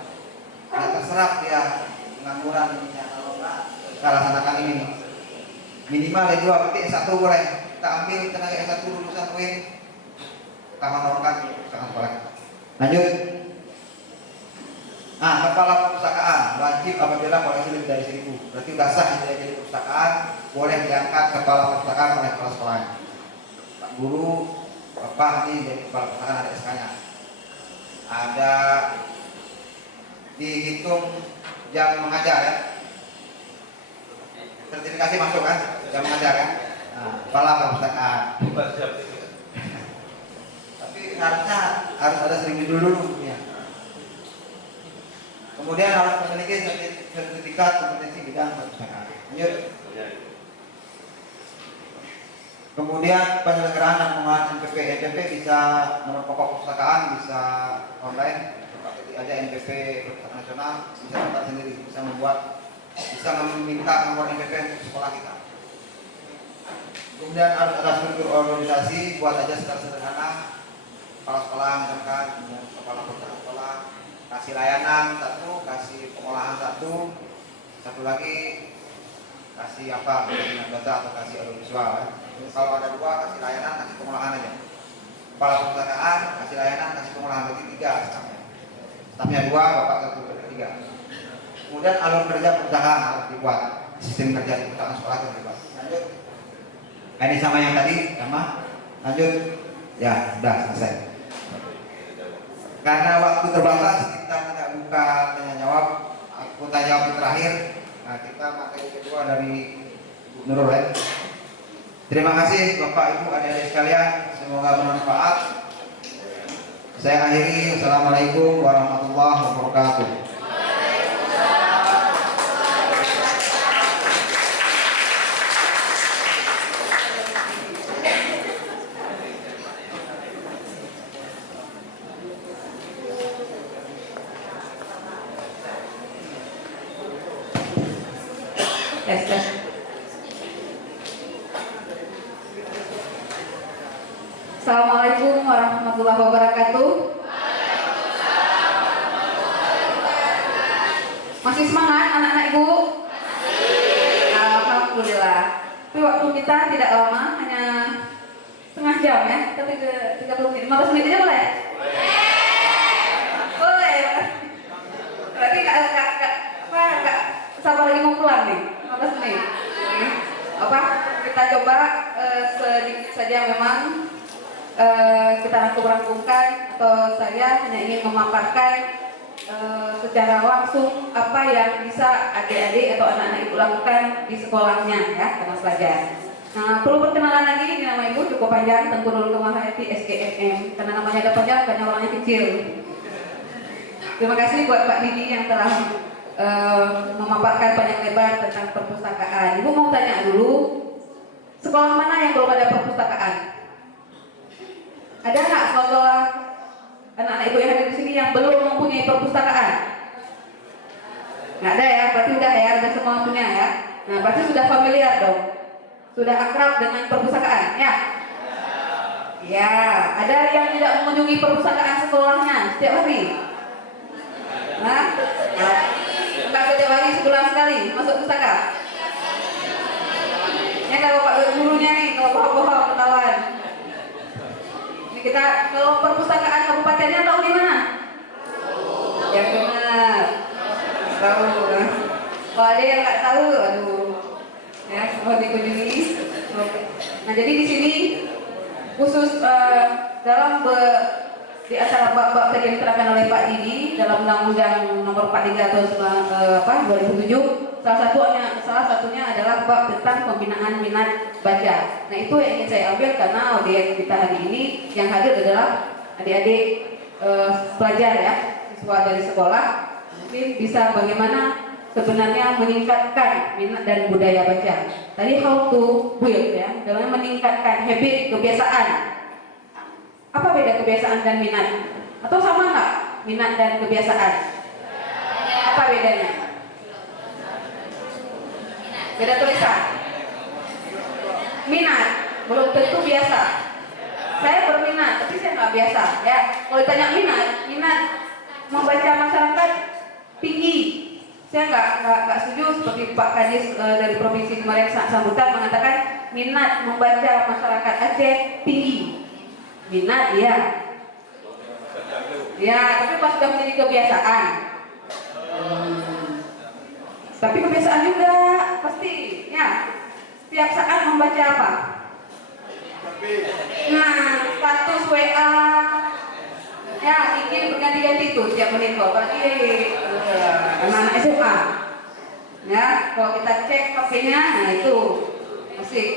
nggak terserap dia pengangguran ini kalau nggak kita laksanakan ini nih. Minimal D2 berarti S1 boleh. Kita ambil tenaga S1 lulusan UIN, kita honorkan perpustakaan sekolah. Lanjut. Nah, kepala perpustakaan wajib apabila koleksi lebih dari 1000. Berarti udah sah dia jadi perpustakaan, boleh diangkat kepala perpustakaan oleh kepala sekolah. Pak guru, bapak ini jadi kepala perpustakaan ada SK-nya. Ada dihitung jam mengajar ya. Sertifikasi masuk kan? Jam mengajar kan? Nah, kepala perpustakaan. Tapi harusnya harus ada 1000 dulu ya. Kemudian harus memiliki sertifikat kompetensi bidang perpustakaan. Lanjut. Kemudian penyelenggaraan dan pengelolaan NPP. NPP bisa menurut pokok perpustakaan, bisa online, seperti aja NPP Perpustakaan Nasional, bisa dapat sendiri, bisa membuat, bisa meminta nomor NPP untuk sekolah kita. Kemudian harus ada struktur organisasi, buat aja secara sederhana. Kepala sekolah misalkan, kepala perpustakaan sekolah, kasih layanan 1, kasih pengolahan 1, satu lagi kasih apa, dengan data atau kasih audiovisual ya. Kalau ada 2 kasih layanan, kasih pengolahan aja. Kepala perpustakaan kasih layanan, kasih pengolahan, berarti 3 stafnya. Stafnya 2, bapak 1, berarti 3. Kemudian alur kerja perpustakaan harus dibuat, sistem kerja di perpustakaan sekolah harus dibuat. Lanjut. Ini sama yang tadi, sama. Lanjut. Ya, sudah selesai. Karena waktu terbatas kita tidak buka tanya jawab. Aku tanya jawab yang terakhir. Nah, kita materi kedua dari Ibu Nurul ya. Terima kasih Bapak Ibu adik-adik sekalian, semoga bermanfaat. Saya akhiri. Assalamualaikum warahmatullahi wabarakatuh. Assalamualaikum warahmatullahi wabarakatuh. Masih semangat anak-anak Ibu? Masih. Alhamdulillah. Tapi waktu kita tidak lama, hanya setengah jam ya, tapi 30 menit, 15 menit aja boleh? Boleh. Berarti nggak sabar lagi mau pulang nih, 15 menit. Apa? Kita coba sedikit saja memang. Kita rangkum-rangkumkan atau saya hanya ingin memaparkan secara langsung apa yang bisa adik-adik atau anak-anak Ibu lakukan di sekolahnya ya, karena pelajar. Nah, perlu perkenalan lagi, nama Ibu cukup panjang, Tengku Nurul Kemahayati SGMM, karena namanya ada panjang, karena orangnya kecil. Terima kasih buat Pak Didi yang telah memaparkan panjang lebar tentang perpustakaan. Ibu mau tanya dulu, sekolah mana yang belum ada perpustakaan? Ada nggak sekolah anak-anak Ibu yang hadir di sini yang belum mempunyai perpustakaan? Nggak ada ya, berarti udah ya, udah semua punya ya. Nah, berarti sudah familiar dong, sudah akrab dengan perpustakaan ya? Ya, ada yang tidak mengunjungi perpustakaan sekolahnya setiap hari? Nah, enggak setiap hari, sebulan sekali masuk pustaka? Ya kalau Pak gurunya nih, kalau bohong-bohong ketahuan. Ini kita kalau perpustakaan kabupatennya tahu di mana? Yang benar. Tahu. Kalau ada yang nggak tahu, aduh. Ya, semua dikunjungi. Nah, jadi di sini khusus dalam di acara bab-bab tadi yang diterangkan oleh Pak Didi dalam Undang-Undang Nomor 43 tahun 2007, salah satunya adalah bab tentang pembinaan minat baca. Nah, itu yang ingin saya ambil karena audiens kita hari ini yang hadir adalah adik-adik pelajar ya, siswa dari sekolah. Mungkin bisa bagaimana sebenarnya meningkatkan minat dan budaya baca. Tadi how to build ya, dalam meningkatkan habit, kebiasaan. Apa beda kebiasaan dan minat? Atau sama nggak minat dan kebiasaan? Apa bedanya? Beda tulisan. Minat belum tentu biasa. Saya berminat, tapi saya nggak biasa. Ya, kalau ditanya minat membaca masyarakat tinggi. Saya nggak setuju seperti Pak Kadis dari provinsi kemarin sambutan mengatakan minat membaca masyarakat Aceh tinggi. Minat ya, tapi pas sudah menjadi kebiasaan. Tapi kebiasaan juga pasti ya. Setiap saat membaca apa? Nah, status WA. Ya, ini berganti-ganti tuh tiap menit kok. Apalagi anak-anak SMA. Ya, kalau kita cek HP-nya, nah itu asik.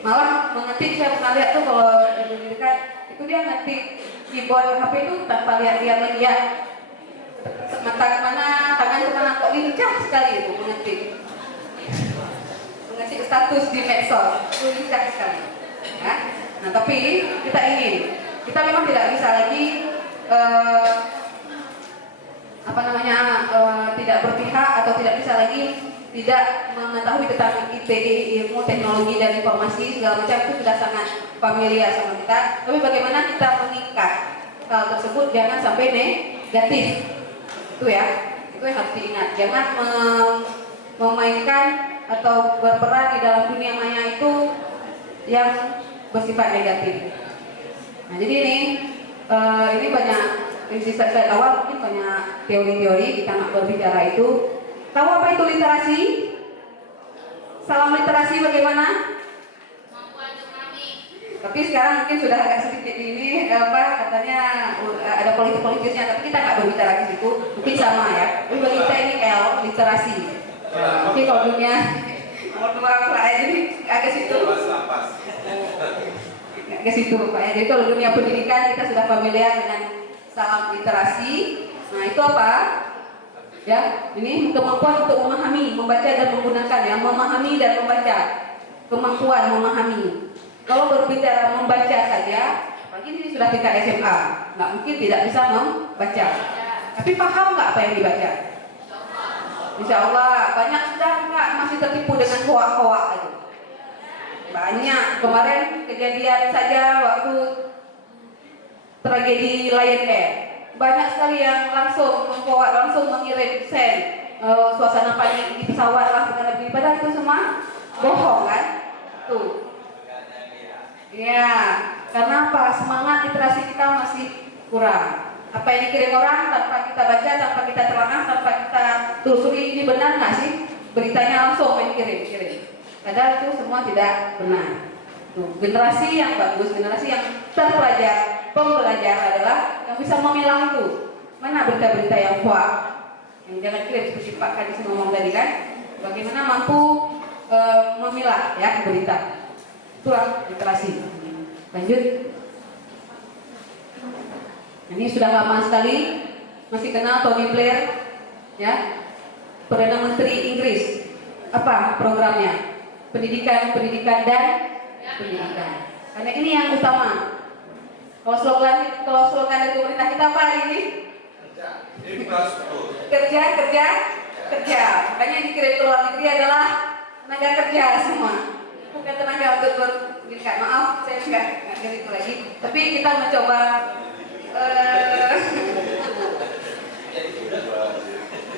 Malah mengetik, saya pernah lihat tuh kalau di dekat itu dia ngetik keyboard HP itu tanpa lihat-lihat lagi ya. Mata kemana, tangan kemana, kok lincah sekali itu mengetik status di medsos, itu lincah sekali. Ya? Nah, tapi kita memang tidak bisa lagi tidak berpihak atau tidak bisa lagi tidak mengetahui tentang ITE, ilmu teknologi dan informasi segala macam itu sudah sangat familiar sama kita. Tapi bagaimana kita mengikat hal tersebut jangan sampai negatif. Itu ya, itu yang harus diingat. Jangan memainkan atau berperan di dalam dunia maya itu yang bersifat negatif. Nah, jadi ini banyak di slide awal mungkin banyak teori-teori kita nak berbicara itu. Tahu apa itu literasi? Salam literasi bagaimana? Tapi sekarang mungkin sudah agak sedikit ini katanya ada politik-politisnya, tapi kita nggak berbicara di situ. Mungkin sama ya. Tapi bagi kita ini L literasi. Mungkin kalau dunia nomor 2 Pak jadi agak situ. Agak situ Pak ya. Jadi kalau dunia pendidikan kita sudah familiar dengan salam literasi. Nah, itu apa? Ya, ini kemampuan untuk memahami, membaca dan menggunakan ya, memahami dan membaca. Kemampuan memahami. Kalau berbicara membaca saja, pagi ini sudah tingkat SMA, nggak mungkin tidak bisa membaca. Tapi paham nggak apa yang dibaca? Insya Allah banyak sudah nggak masih tertipu dengan hoak-hoak itu. Banyak kemarin kejadian saja waktu tragedi Lion Air. Banyak sekali yang langsung membawa, langsung mengirim suasana panik di pesawat lah dengan padahal itu semua bohong kan? Tuh. Ya, karena apa? Semangat literasi kita masih kurang. Apa yang dikirim orang tanpa kita baca, tanpa kita telanjang, tanpa kita telusuri ini benar nggak sih? Beritanya langsung main kirim. Padahal itu semua tidak benar. Tuh, generasi yang bagus, generasi yang terpelajar, pembelajar adalah yang bisa memilah itu. Mana berita-berita yang hoax? Yang jangan kirim seperti Pak Kadis ngomong tadi kan? Bagaimana mampu memilah ya berita? Itulah literasi. Lanjut. Ini sudah lama sekali, masih kenal Tony Blair, ya, Perdana Menteri Inggris. Apa programnya? Pendidikan dan pendidikan. Karena ini yang utama. Kalau slogan dari pemerintah kita apa hari ini? Kerja. Makanya yang dikirim ke luar negeri adalah tenaga kerja semua. Bukan tenaga untuk berpendidikan. Maaf, saya nggak gitu lagi. Tapi kita mencoba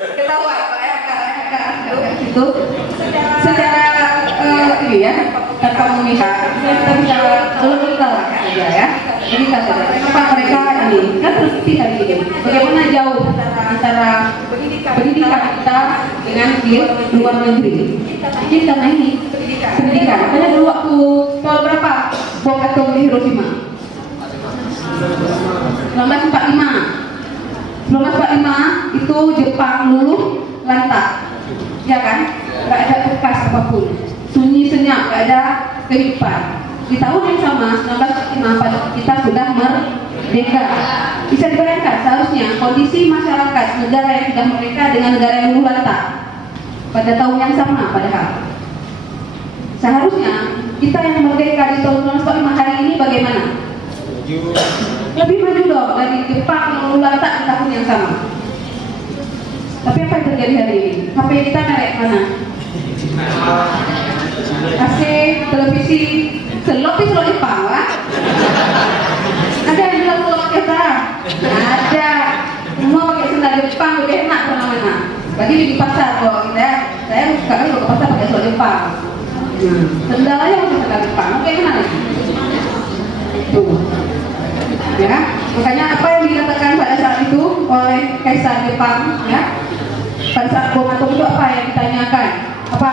ketahuan Pak ya, itu secara ini ya. tanpa memihak, kita bicara logika saja ya, logika saja. Kenapa mereka ini? Kan terus kita ini. Bagaimana jauh antara pendidikan kita dengan di luar negeri? Jadi karena ini pendidikan. Makanya dulu waktu tahun berapa bom atom di Hiroshima? 1945 itu Jepang luluh lantak, ya kan? Gak ada bekas apapun, sunyi senyap, gak ada kehidupan. Di tahun yang sama 1945 kita sudah merdeka. Bisa dibayangkan seharusnya kondisi masyarakat negara yang sudah merdeka dengan negara yang luluh lantak pada tahun yang sama. Padahal seharusnya kita yang merdeka di tahun 1945 hari ini bagaimana? Lebih maju dong dari Jepang yang luluh lantak di tahun yang sama. Tapi apa yang terjadi hari ini? HP kita merek mana? AC, televisi, selop Jepang, wah? Ada yang bilang selop Jepang? Ada. Semua pakai sendal Jepang, udah enak kemana-mana. Bagi di pasar kalau kita, saya sekarang juga ke pasar pakai selop Jepang. Sendal aja pakai sendal Jepang, kayak mana lagi? Tuh. Ya, makanya apa yang dikatakan pada saat itu oleh Kaisar Jepang, ya, pada saat bom atom itu apa yang ditanyakan? Apa?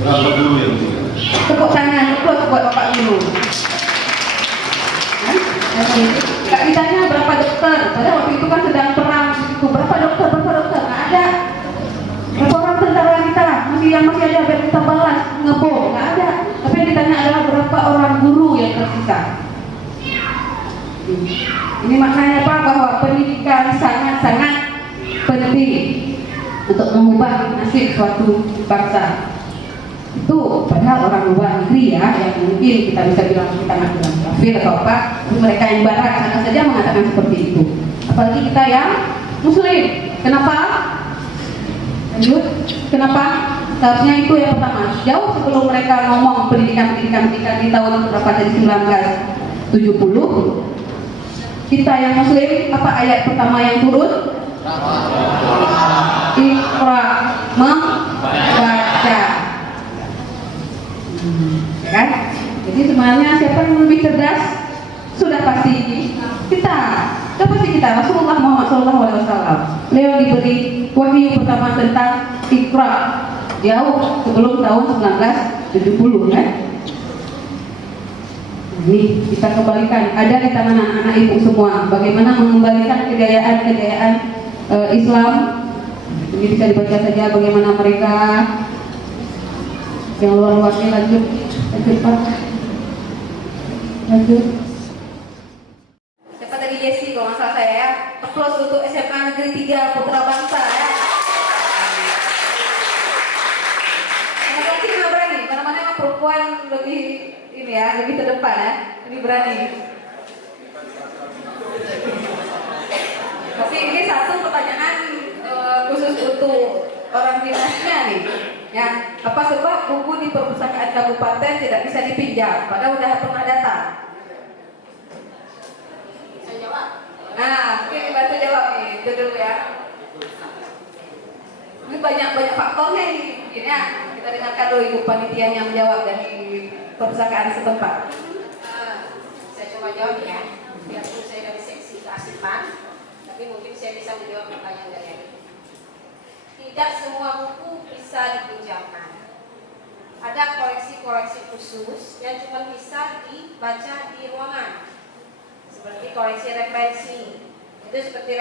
Berapa dulu yang Tepuk tangan buat Bapak dulu. Kak ditanya berapa dokter? Padahal waktu itu kan sedang perang itu. Berapa dokter? Nggak ada. Berapa orang tentara kita? Masih ada biar kita balas ngebom? Nggak ada. Tapi yang ditanya adalah berapa orang guru yang tersisa. Ini maknanya apa? Bahwa pendidikan sangat-sangat penting untuk mengubah nasib suatu bangsa. Itu padahal orang luar negeri ya, yang mungkin kita bisa bilang kita nggak bilang kafir atau apa, tapi mereka yang barat sana saja mengatakan seperti itu. Apalagi kita yang Muslim. Kenapa? Lanjut. Kenapa? Seharusnya itu yang pertama. Jauh sebelum mereka ngomong pendidikan di tahun berapa tadi 1970. Kita yang Muslim, apa ayat pertama yang turun? Iqra, membaca. Kan? Jadi sebenarnya siapa yang lebih cerdas? Sudah pasti kita. Sudah pasti kita. Rasulullah Muhammad SAW. Beliau diberi wahyu pertama tentang Iqra jauh sebelum tahun 1970, kan? Ini kita kembalikan, ada di tangan anak-anak ibu semua. Bagaimana mengembalikan kejayaan Islam? Ini bisa dibaca saja bagaimana mereka yang luar-luarnya. Lanjut Pak. Lanjut. Siapa tadi Jesse kalau nggak salah saya ya. Applause untuk SMA Negeri 3 Putra Bangsa ya. Anak laki nggak berani, mana-mana emang perempuan lebih ini ya, lebih terdepan ya, lebih berani. Tapi ini satu pertanyaan khusus untuk orang dinasnya nih, ya. Apa sebab buku di perpustakaan kabupaten tidak bisa dipinjam? Padahal udah pernah datang. Saya jawab. Nah, mungkin dibantu jawab nih, itu dulu ya. Ini banyak faktornya ini, mungkin ya. Kita dengarkan dulu ibu panitianya menjawab dari perpustakaan setempat. Saya coba jawab ya. Biarpun saya dari seksi kearsipan, tapi mungkin saya bisa menjawab pertanyaan dari ini. Tidak semua buku bisa dipinjamkan. Ada koleksi-koleksi khusus yang cuma bisa dibaca di ruangan, seperti koleksi referensi. Itu seperti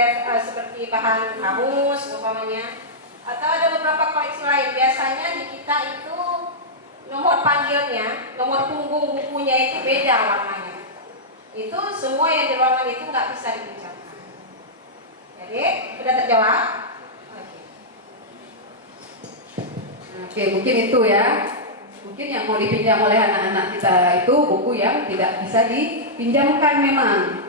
bahan kamus umpamanya. Atau ada beberapa koleksi lain. Biasanya di kita itu nomor panggilnya, nomor punggung bukunya itu beda warnanya. Itu semua yang di ruangan itu nggak bisa dipinjamkan. Jadi sudah terjawab. Oke, mungkin itu ya. Mungkin yang mau dipinjam oleh anak-anak kita itu buku yang tidak bisa dipinjamkan memang.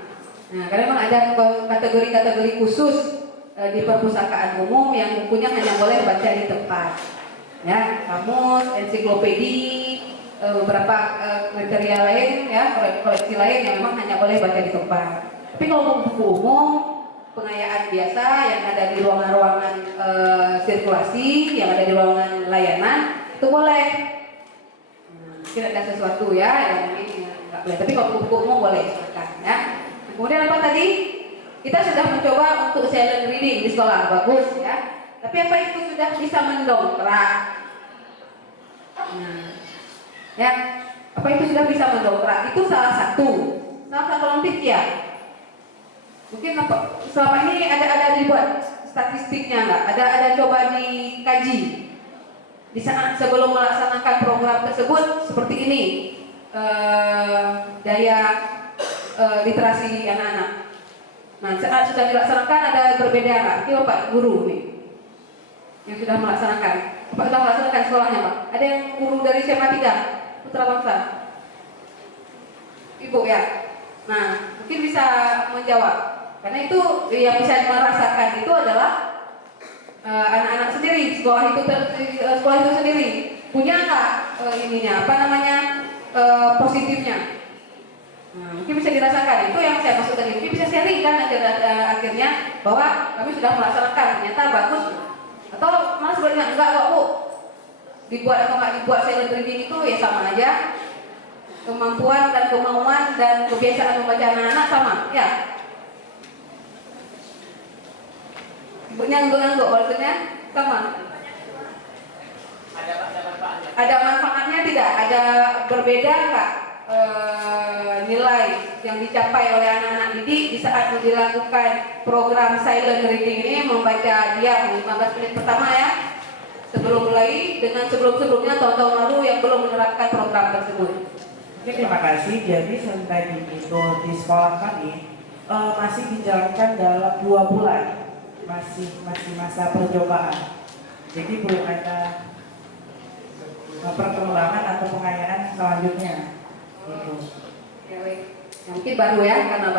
Nah, karena memang ada kategori-kategori khusus di perpustakaan umum yang bukunya hanya boleh baca di tempat. Ya, kamus, ensiklopedi, beberapa material lain ya, koleksi lain yang memang hanya boleh baca di tempat. Tapi kalau buku umum, pengayaan biasa yang ada di ruangan-ruangan sirkulasi, yang ada di ruangan layanan, itu boleh. Mungkin ada sesuatu ya yang ini nggak boleh. Tapi kalau buku umum boleh silakan ya. Kemudian apa tadi? Kita sudah mencoba untuk silent reading di sekolah, bagus ya. Tapi apa itu sudah bisa mendongkrak? Nah, ya, apa itu sudah bisa mendongkrak? Itu salah satu motif ya. Mungkin apa? Selama ini ada dibuat statistiknya nggak? Ada coba dikaji di saat sebelum melaksanakan program tersebut seperti ini daya literasi anak-anak. Nah, saat sudah dilaksanakan ada berbeda nggak? Ini Pak Guru nih yang sudah melaksanakan. Pak sudah melaksanakan sekolahnya Pak. Ada yang guru dari SMA 3 Putra Bangsa? Ibu ya. Nah, mungkin bisa menjawab. Karena itu yang bisa merasakan itu adalah anak-anak sendiri, sekolah itu sendiri. Punya nggak ininya? Apa namanya? Positifnya? Nah, mungkin bisa dirasakan. Itu yang saya maksud tadi. Mungkin bisa sharing kan akhirnya bahwa kami sudah melaksanakan, ternyata bagus. Atau malah sebenarnya enggak kok Bu. Dibuat atau nggak dibuat silent reading itu ya sama aja. Kemampuan dan kemauan dan kebiasaan membaca anak-anak sama, ya. Ibu ngangguk-ngangguk, maksudnya sama. Ada manfaatnya tidak? Ada berbeda nggak nilai yang dicapai oleh anak-anak didik di saat dilakukan program silent reading ini, membaca diam 15 menit pertama ya sebelum mulai dengan sebelum-sebelumnya tahun-tahun lalu yang belum menerapkan program tersebut. Oke, terima kasih. Jadi tadi itu di sekolah kami masih dijalankan dalam 2 bulan, masih masa percobaan. Jadi belum ada perkembangan atau pengayaan selanjutnya. Gitu. Ya, mungkin baru ya, karena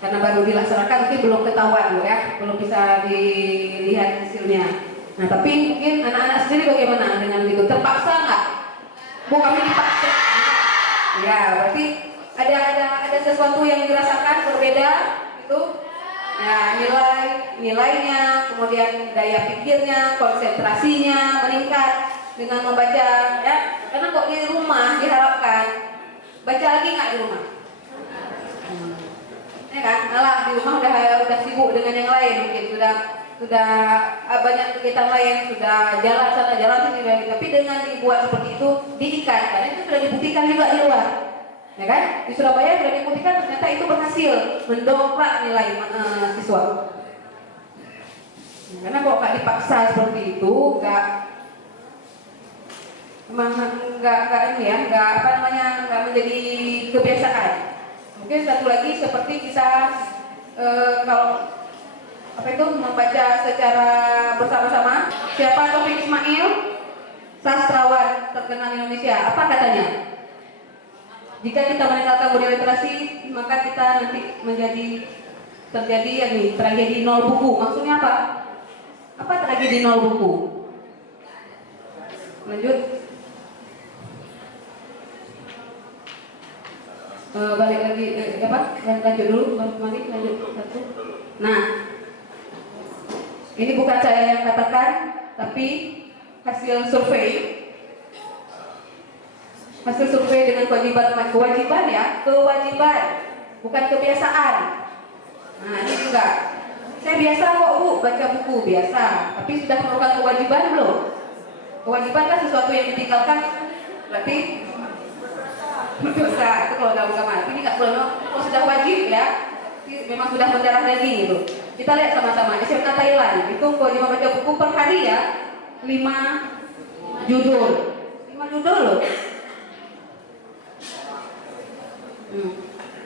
baru dilaksanakan mungkin belum ketahuan Bu ya, belum bisa dilihat hasilnya. Nah, tapi mungkin anak-anak sendiri bagaimana dengan itu? Terpaksa nggak? Bu, kami dipaksa. Ya, berarti ada sesuatu yang dirasakan berbeda itu. Ya, nilainya, kemudian daya pikirnya, konsentrasinya meningkat dengan membaca ya. Karena kok di rumah diharapkan baca lagi nggak di rumah? Ya kan? Malah di rumah udah sibuk dengan yang lain, mungkin sudah banyak kegiatan lain, sudah jalan sana jalan sini lagi. Tapi dengan dibuat seperti itu diikat, karena itu sudah dibuktikan juga di luar, ya kan? Di Surabaya sudah dibuktikan ternyata itu berhasil mendongkrak nilai siswa. Karena kok nggak dipaksa seperti itu, nggak menjadi kebiasaan. Mungkin satu lagi seperti kita kalau membaca secara bersama-sama. Siapa Taufik Ismail, sastrawan terkenal Indonesia, apa katanya? Jika kita meninggalkan budaya literasi, maka kita nanti terjadi tragedi nol buku. Maksudnya apa? Apa tragedi nol buku? Lanjut. Balik lagi lanjut dulu, lanjut satu. Nah, ini bukan saya yang katakan, tapi hasil survei dengan kewajiban ya, bukan kebiasaan. Nah, ini juga saya biasa kok Bu baca buku biasa, tapi sudah merupakan kewajiban belum? Kewajiban kan sesuatu yang ditinggalkan, berarti dosa. Itu kalau nggak buka mati, ini nggak belum. Kalau sudah wajib ya, memang sudah mendarah daging gitu. Kita lihat sama-sama. SMA Thailand itu kewajiban baca buku per hari ya 5 judul. 5 judul loh.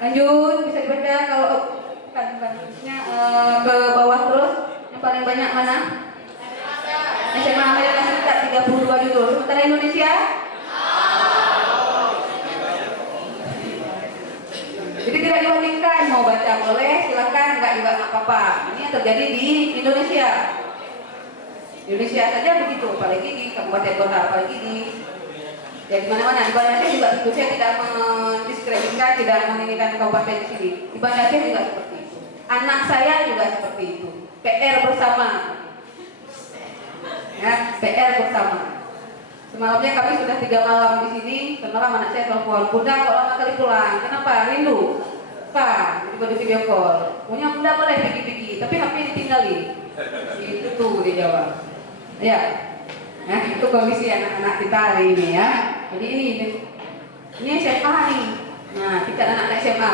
Lanjut, bisa dibaca kalau bukan ke bawah terus. Yang paling banyak mana? SMA Amerika Serikat 32 judul. Sementara Indonesia jadi tidak diwajibkan, mau baca boleh, silakan, enggak juga nggak apa-apa. Ini yang terjadi di Indonesia. Indonesia saja begitu, apalagi di kabupaten kota, apalagi di mana-mana. Di Banda Aceh juga itu, saya tidak mendiskreditkan, tidak menginginkan kabupaten di sini. Di Banda Aceh juga seperti itu. Anak saya juga seperti itu. PR bersama. Ya, PR bersama. Semalamnya kami sudah 3 malam di sini. Semalam anak saya telepon, Bunda kok lama kali pulang? Kenapa? Rindu? Pak, tiba di video call. Punya Bunda boleh pergi-pergi, tapi HP ditinggalin. Itu tuh dia jawab. Ya, nah itu kondisi anak-anak kita hari ini ya. Jadi ini SMA nih. Nah, kita anak-anak SMA.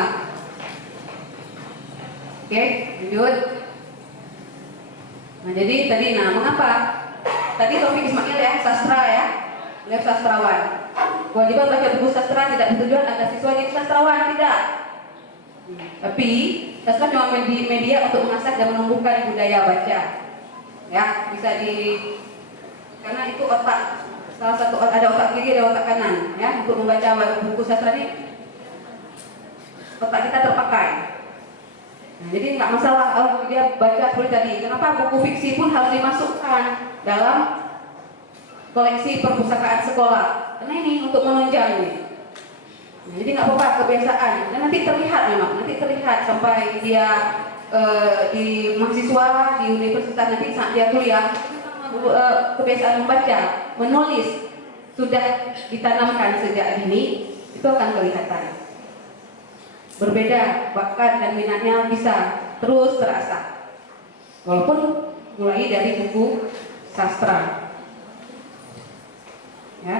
Oke, lanjut. Nah, jadi tadi, mengapa? Tadi Taufik Ismail ya, sastra ya. Beliau sastrawan. Kewajiban baca buku sastra tidak bertujuan agar siswa jadi sastrawan, tidak. Tapi sastra cuma media untuk mengasah dan menumbuhkan budaya baca. Ya, bisa karena itu otak, salah satu ada otak kiri, ada otak kanan. Ya, untuk membaca buku sastra ini otak kita terpakai. Nah, jadi nggak masalah kalau dia baca seperti tadi. Kenapa buku fiksi pun harus dimasukkan dalam koleksi perpustakaan sekolah? Karena ini untuk menunjang ini. Nah, jadi nggak apa-apa kebiasaan. Dan nanti terlihat memang, nanti terlihat sampai dia di mahasiswa di universitas nanti saat dia kuliah kebiasaan membaca, menulis sudah ditanamkan sejak dini, itu akan kelihatan. Berbeda bakat dan minatnya bisa terus terasa walaupun mulai dari buku sastra ya.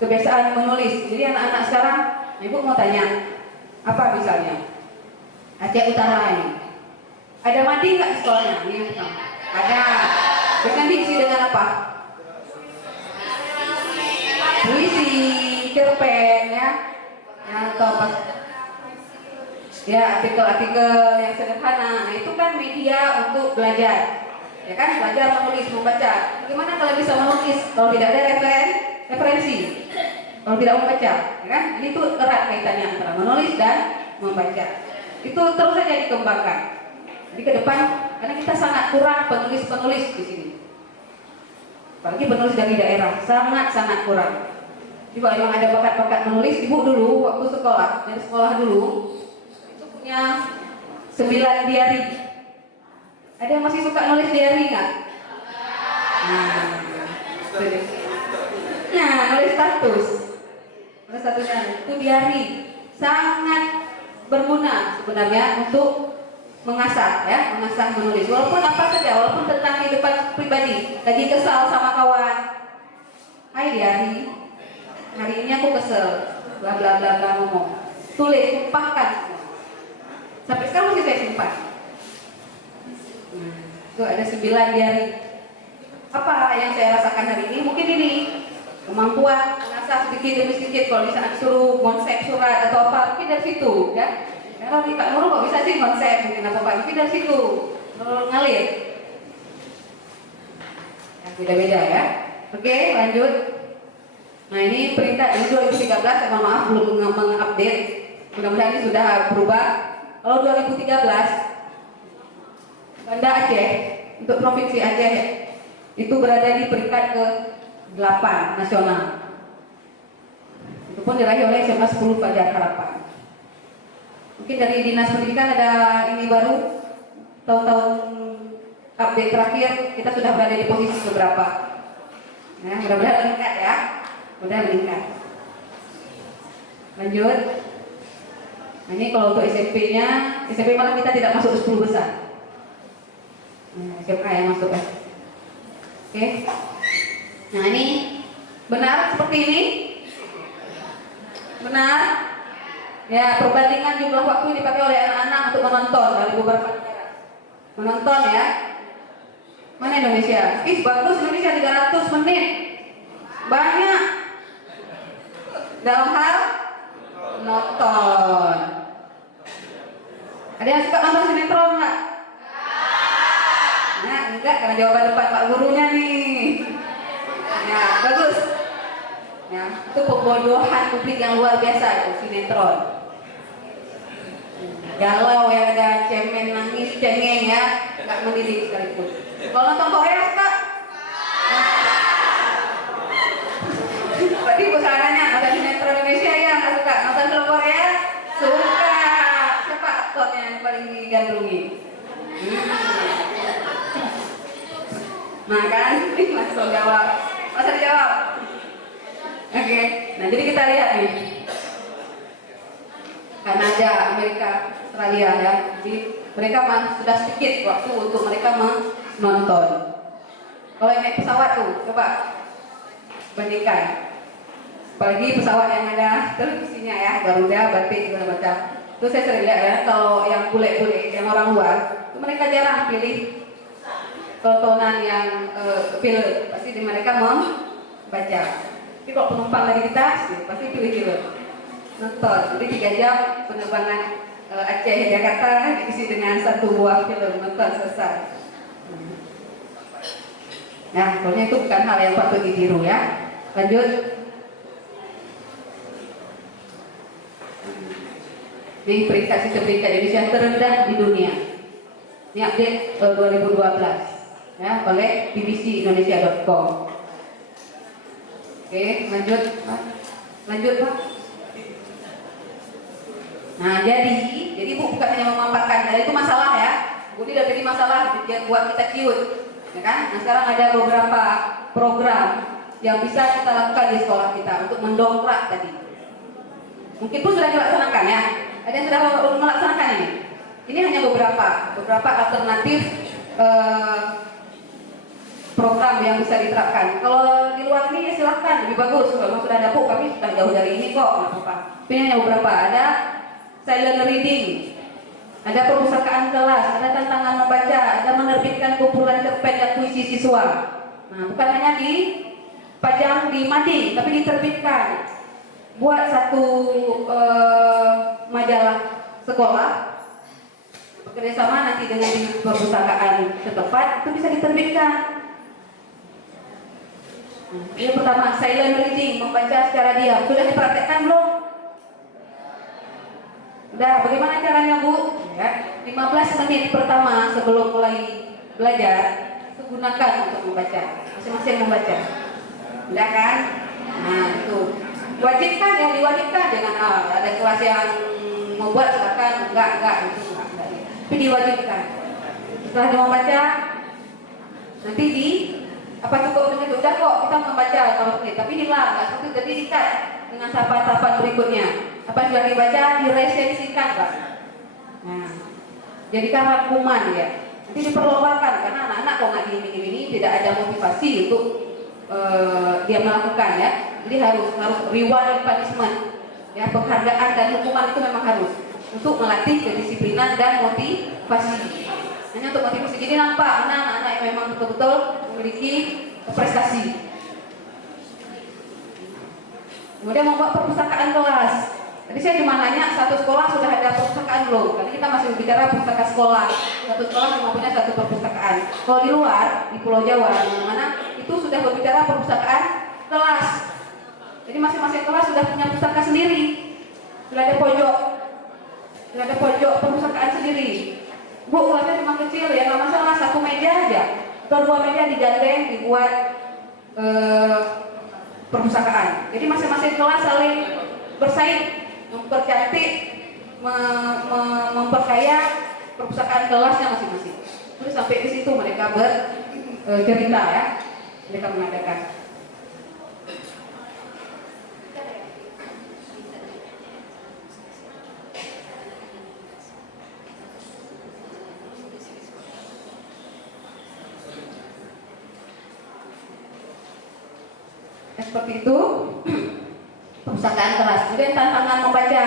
Kebiasaan menulis, jadi anak-anak sekarang ibu mau tanya apa misalnya Aceh Utara ini ada mandi nggak di sekolahnya? Ada. Dengan diisi dengan apa? Puisi, cerpen ya, atau apa? Ya, artikel-artikel yang sederhana. Nah, itu kan media untuk belajar. Ya kan, belajar menulis, membaca. Gimana kalau bisa menulis kalau tidak ada referensi? Kalau tidak membaca, ya kan? Ini tuh erat kaitannya antara menulis dan membaca. Itu terus saja dikembangkan. Jadi ke depan, karena kita sangat kurang penulis-penulis di sini. Apalagi penulis dari daerah, sangat-sangat kurang. Jadi kalau memang ada bakat-bakat menulis, ibu dulu waktu sekolah, dari sekolah dulu itu punya 9 diary. Ada yang masih suka nulis diary nggak? Nulis status. Nulis statusnya itu diary sangat berguna sebenarnya untuk mengasah menulis. Walaupun apa saja, walaupun tentang kehidupan pribadi, lagi kesal sama kawan, hai diary, hari ini aku kesel, bla bla bla bla ngomong, tulis, tumpahkan. Sampai sekarang masih saya simpan. Itu ada 9 diary. Apa yang saya rasakan hari ini? Mungkin ini kemampuan mengasah sedikit demi sedikit. Kalau misalnya disuruh konsep surat atau apa, mungkin dari situ, ya. Kalau di Kak Nurul kok bisa sih konsep mungkin apa mungkin dari situ ngalir. Yang beda-beda ya. Oke, lanjut. Nah ini perintah ini 2013, mohon maaf belum mengupdate. Mudah-mudahan ini sudah berubah. Kalau 2013 Banda Aceh untuk provinsi Aceh itu berada di peringkat ke-8 nasional. Itu pun diraih oleh SMA 10 Fajar Harapan. Mungkin dari Dinas Pendidikan ada ini baru tahun-tahun update terakhir kita sudah berada di posisi keberapa. Nah, mudah-mudahan meningkat ya. Mudah-mudahan meningkat. Lanjut. Nah, ini kalau untuk SMP-nya, SMP malah kita tidak masuk 10 besar. Nah, SMA yang masuk ya. Oke. Nah, ini benar seperti ini? Benar? Ya, perbandingan jumlah waktu yang dipakai oleh anak-anak untuk menonton dari beberapa negara. Menonton ya. Mana Indonesia? Bagus Indonesia 300 menit. Banyak. Dalam hal nonton. Ada yang suka nonton sinetron nggak? Nah, enggak karena jawaban depan Pak gurunya nih. Ya, bagus. Ya, itu pembodohan publik yang luar biasa itu sinetron. Galau yang ada cemen, nangis, cengeng ya, nggak mendidik sekalipun. Kalau nonton Korea suka? Tadi Bu nanya nonton sinetron Indonesia ya nggak suka, nonton film Korea suka. Siapa aktornya yang paling digandrungi? Nah kan, langsung jawab. Masa dijawab? Oke, nah jadi kita lihat nih. Kanada, Amerika, Australia ya. Jadi mereka sudah sedikit waktu untuk mereka menonton. Kalau yang naik pesawat tuh, coba bandingkan. Apalagi pesawat yang ada televisinya ya, Garuda, Batik, segala macam. Terus saya sering lihat ya, kalau yang bule-bule, yang orang luar, itu mereka jarang pilih tontonan yang film. Pasti mereka membaca. Tapi kalau penumpang dari kita, pasti pilih film. Nonton. Jadi 3 jam penerbangan Aceh Jakarta diisi dengan 1 buah film, nonton selesai. Nah, pokoknya itu bukan hal yang patut ditiru ya. Lanjut. Ini peringkat sistem peringkat Indonesia terendah di dunia. Ini update 2012 ya oleh bbcindonesia.com. Oke, lanjut Pak. Lanjut Pak. Nah, jadi Bu bukan hanya memaparkan, dan itu masalah ya. Bu tidak jadi masalah buat kita ciut, ya kan? Nah, sekarang ada beberapa program yang bisa kita lakukan di sekolah kita untuk mendongkrak tadi. Mungkin pun sudah dilaksanakan ya. Ada yang sudah melaksanakan ini. Ini hanya beberapa alternatif program yang bisa diterapkan. Kalau di luar ini ya silahkan, lebih bagus. Kalau sudah ada Bu, kami sudah jauh dari ini kok, nggak apa-apa. Ini hanya beberapa. Ada silent reading, ada perpustakaan kelas, ada tantangan membaca, ada menerbitkan kumpulan cerpen dan puisi siswa. Nah, bukan hanya dipajang di mading, tapi diterbitkan. Buat satu majalah sekolah, bekerjasama nanti dengan di perpustakaan setempat, itu bisa diterbitkan. Yang pertama, silent reading, membaca secara diam. Sudah dipraktekkan belum? Udah, bagaimana caranya Bu? Ya, 15 menit pertama sebelum mulai belajar, itu gunakan untuk membaca. Masing-masing membaca. Udah kan? Nah, itu. Wajibkan ya, diwajibkan. Jangan ada kelas yang membuat silakan, enggak, itu enggak. Tapi diwajibkan. Setelah dia membaca, nanti apa cukup dengan itu? Udah kok, kita membaca kalau menit. Tapi hilang, nggak seperti itu. Jadi dikat dengan tahapan-tahapan berikutnya. Apa yang sudah dibaca diresensikan, Pak. Nah, jadikan rangkuman ya. Nanti diperlombakan karena anak-anak kok nggak gini tidak ada motivasi untuk dia melakukan ya. Jadi harus reward and punishment. Ya, penghargaan dan hukuman itu memang harus untuk melatih kedisiplinan dan motivasi. Hanya untuk motivasi. Jadi nampak anak-anak yang memang betul-betul memiliki prestasi. Kemudian membuat perpustakaan kelas. Tadi saya cuma nanya satu sekolah sudah ada perpustakaan belum? Karena kita masih berbicara pustaka sekolah. Satu sekolah cuma punya satu perpustakaan. Kalau di luar, di Pulau Jawa, di mana itu sudah berbicara perpustakaan kelas. Jadi masing-masing kelas sudah punya pustaka sendiri. Sudah ada pojok perpustakaan sendiri. Bu, kelasnya cuma kecil ya, nggak masalah, 1 meja aja atau 2 meja digandeng dibuat perpustakaan. Jadi masing-masing kelas saling bersaing, mempercantik, memperkaya perpustakaan kelasnya masing-masing. Terus sampai ke situ mereka bercerita ya, mereka mengadakan. Seperti itu perpustakaan kelas. Kemudian tantangan membaca.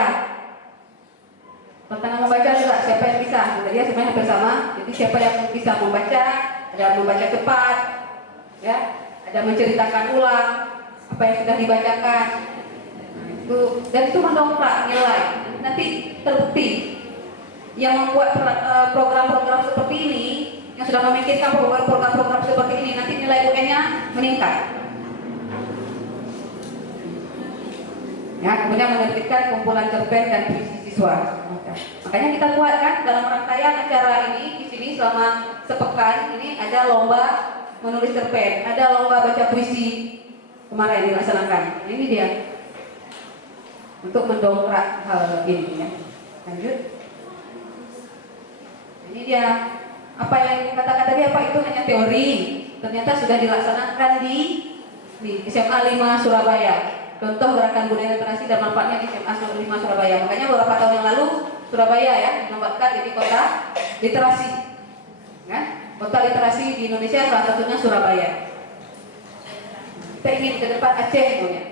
Tantangan membaca juga siapa yang bisa. Jadi sebenarnya hampir sama. Jadi siapa yang bisa membaca, ada membaca cepat, ya, ada menceritakan ulang apa yang sudah dibacakan. Itu dan itu mendongkrak nilai. Nanti terbukti yang membuat program-program seperti ini, yang sudah memikirkan program-program seperti ini, nanti nilai UN-nya meningkat. Ya, kemudian menerbitkan kumpulan cerpen dan puisi siswa. Makanya kita buat kan dalam rangkaian acara ini di sini selama sepekan ini ada lomba menulis cerpen, ada lomba baca puisi kemarin dilaksanakan. Ini dia untuk mendongkrak hal ini ya. Lanjut. Ini dia apa yang dikatakan tadi apa itu hanya teori, ternyata sudah dilaksanakan di Nih, SMA 5 Surabaya. Contoh gerakan budaya literasi dan manfaatnya di SMA 5 Surabaya. Makanya beberapa tahun yang lalu Surabaya ya dinobatkan jadi kota literasi. Kan? Kota literasi di Indonesia salah satunya Surabaya. Kita ingin ke depan Aceh punya.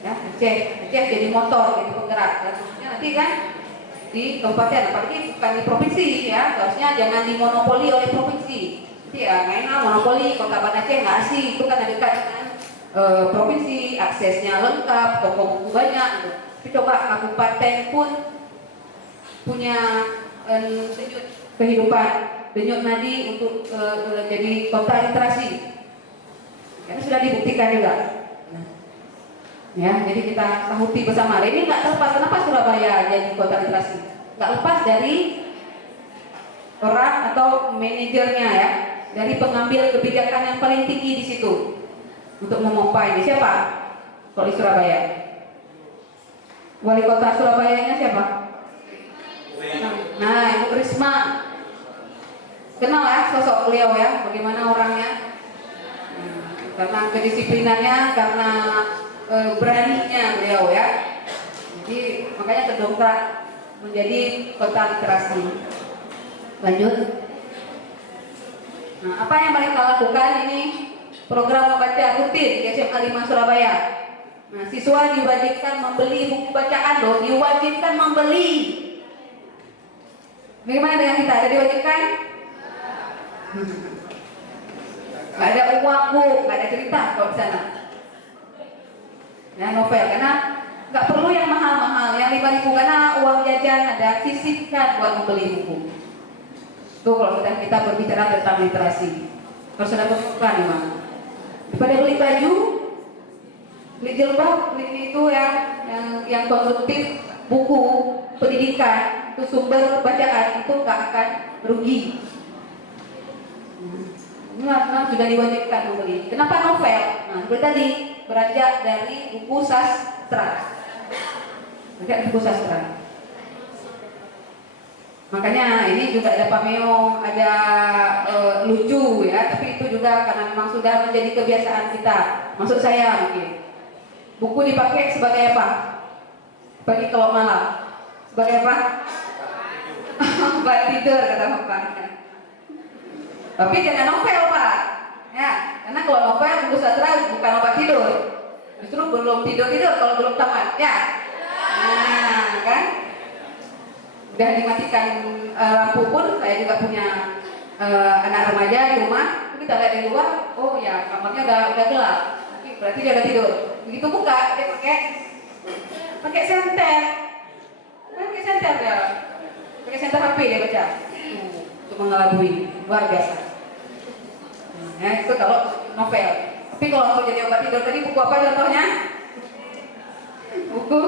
Ya, Aceh jadi motor, jadi penggerak. Dan seterusnya nanti kan di kabupaten, apalagi bukan di provinsi ya, harusnya jangan dimonopoli oleh provinsi. Ya, mainlah monopoli kota Banda Aceh nggak asik, itu kan dekat dengan provinsi, aksesnya lengkap, toko buku banyak. Gitu. Tapi coba kabupaten pun punya denyut kehidupan, denyut nadi untuk jadi kota literasi. Karena sudah dibuktikan juga. Nah, ya, jadi kita sahuti bersama. Ini nggak terlepas kenapa Surabaya jadi kota literasi. Nggak lepas dari orang atau manajernya ya, dari pengambil kebijakan yang paling tinggi di situ untuk memompa ini. Siapa? Kalau di Surabaya, wali kota Surabayanya siapa? Nah, Ibu Risma. Kenal ya sosok beliau ya, bagaimana orangnya? Karena kedisiplinannya, karena beraninya beliau ya. Jadi makanya terdongkrak menjadi kota literasi. Lanjut. Nah, apa yang mereka lakukan ini? Program membaca rutin di SMA 5 Surabaya. Nah, siswa diwajibkan membeli buku bacaan loh, diwajibkan membeli. Bagaimana dengan kita? Ada diwajibkan? Gak ada uang bu, gak ada cerita kalau di sana. Ya, novel, karena nggak perlu yang mahal-mahal, yang 5.000 karena uang jajan ada, sisihkan buat membeli buku. Tuh kalau sudah kita berbicara tentang literasi, kalau sudah berbukan memang. Daripada beli baju, beli jilbab, beli itu yang konsumtif, buku, pendidikan, itu sumber bacaan itu nggak akan rugi. Memang sudah diwajibkan membeli. Kenapa novel? Nah, seperti tadi beranjak dari buku sastra. Beranjak buku sastra. Makanya ini juga ada pameo, ada lucu ya, tapi itu juga karena memang sudah menjadi kebiasaan kita. Maksud saya mungkin buku dipakai sebagai apa? Bagi kalau malam. Sebagai apa? Buat tidur kata Bapak. Tapi jangan novel Pak. Ya, karena kalau novel buku sastra bukan obat tidur. Justru belum tidur kalau belum tamat. Ya. Nah, kan? Udah dimatikan lampu pun, saya juga punya anak remaja di rumah. Kita lihat di luar, oh ya kamarnya udah gelap. Berarti dia udah tidur. Begitu buka, dia pakai senter. Pakai senter ya. Pakai senter HP dia baca. Untuk mengelabui, luar biasa. Nah, itu kalau novel. Tapi kalau mau jadi obat tidur tadi buku apa contohnya? Buku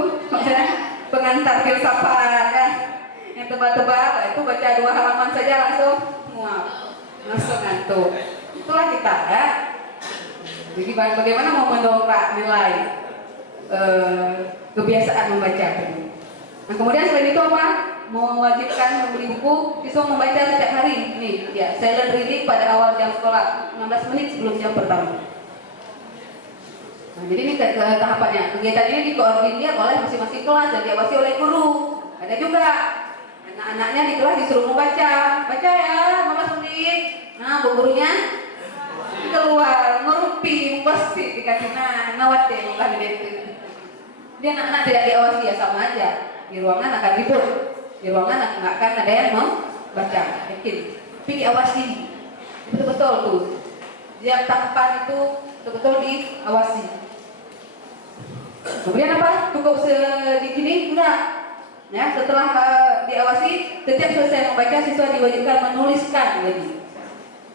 pengantar filsafat kan? Yang tebal-tebal itu baca 2 halaman saja langsung langsung ngantuk. Itulah kita ya. Jadi bagaimana mau mendongkrak nilai kebiasaan membaca. Nah kemudian selain itu apa? Mewajibkan membeli buku, siswa membaca setiap hari. Nih, ya, silent reading pada awal jam sekolah, 15 menit sebelum jam pertama. Nah, jadi ini tahapannya. Kegiatan ini dikoordinir oleh masing-masing kelas dan diawasi oleh guru. Ada juga anak-anaknya di kelas disuruh membaca, baca ya, 15 menit. Nah, bu gurunya keluar, merupi, mempost-it, dikasih nawat deh, bukan itu. Dia anak-anak tidak diawasi ya sama aja. Di ruangan akan ribut. Di ruangan nggak akan ada yang membaca, yakin. Tapi diawasi, betul-betul tuh. Setiap tahapan itu betul-betul diawasi. Kemudian apa? Cukup segini enggak? Ya, setelah diawasi, setiap selesai membaca siswa diwajibkan menuliskan lagi.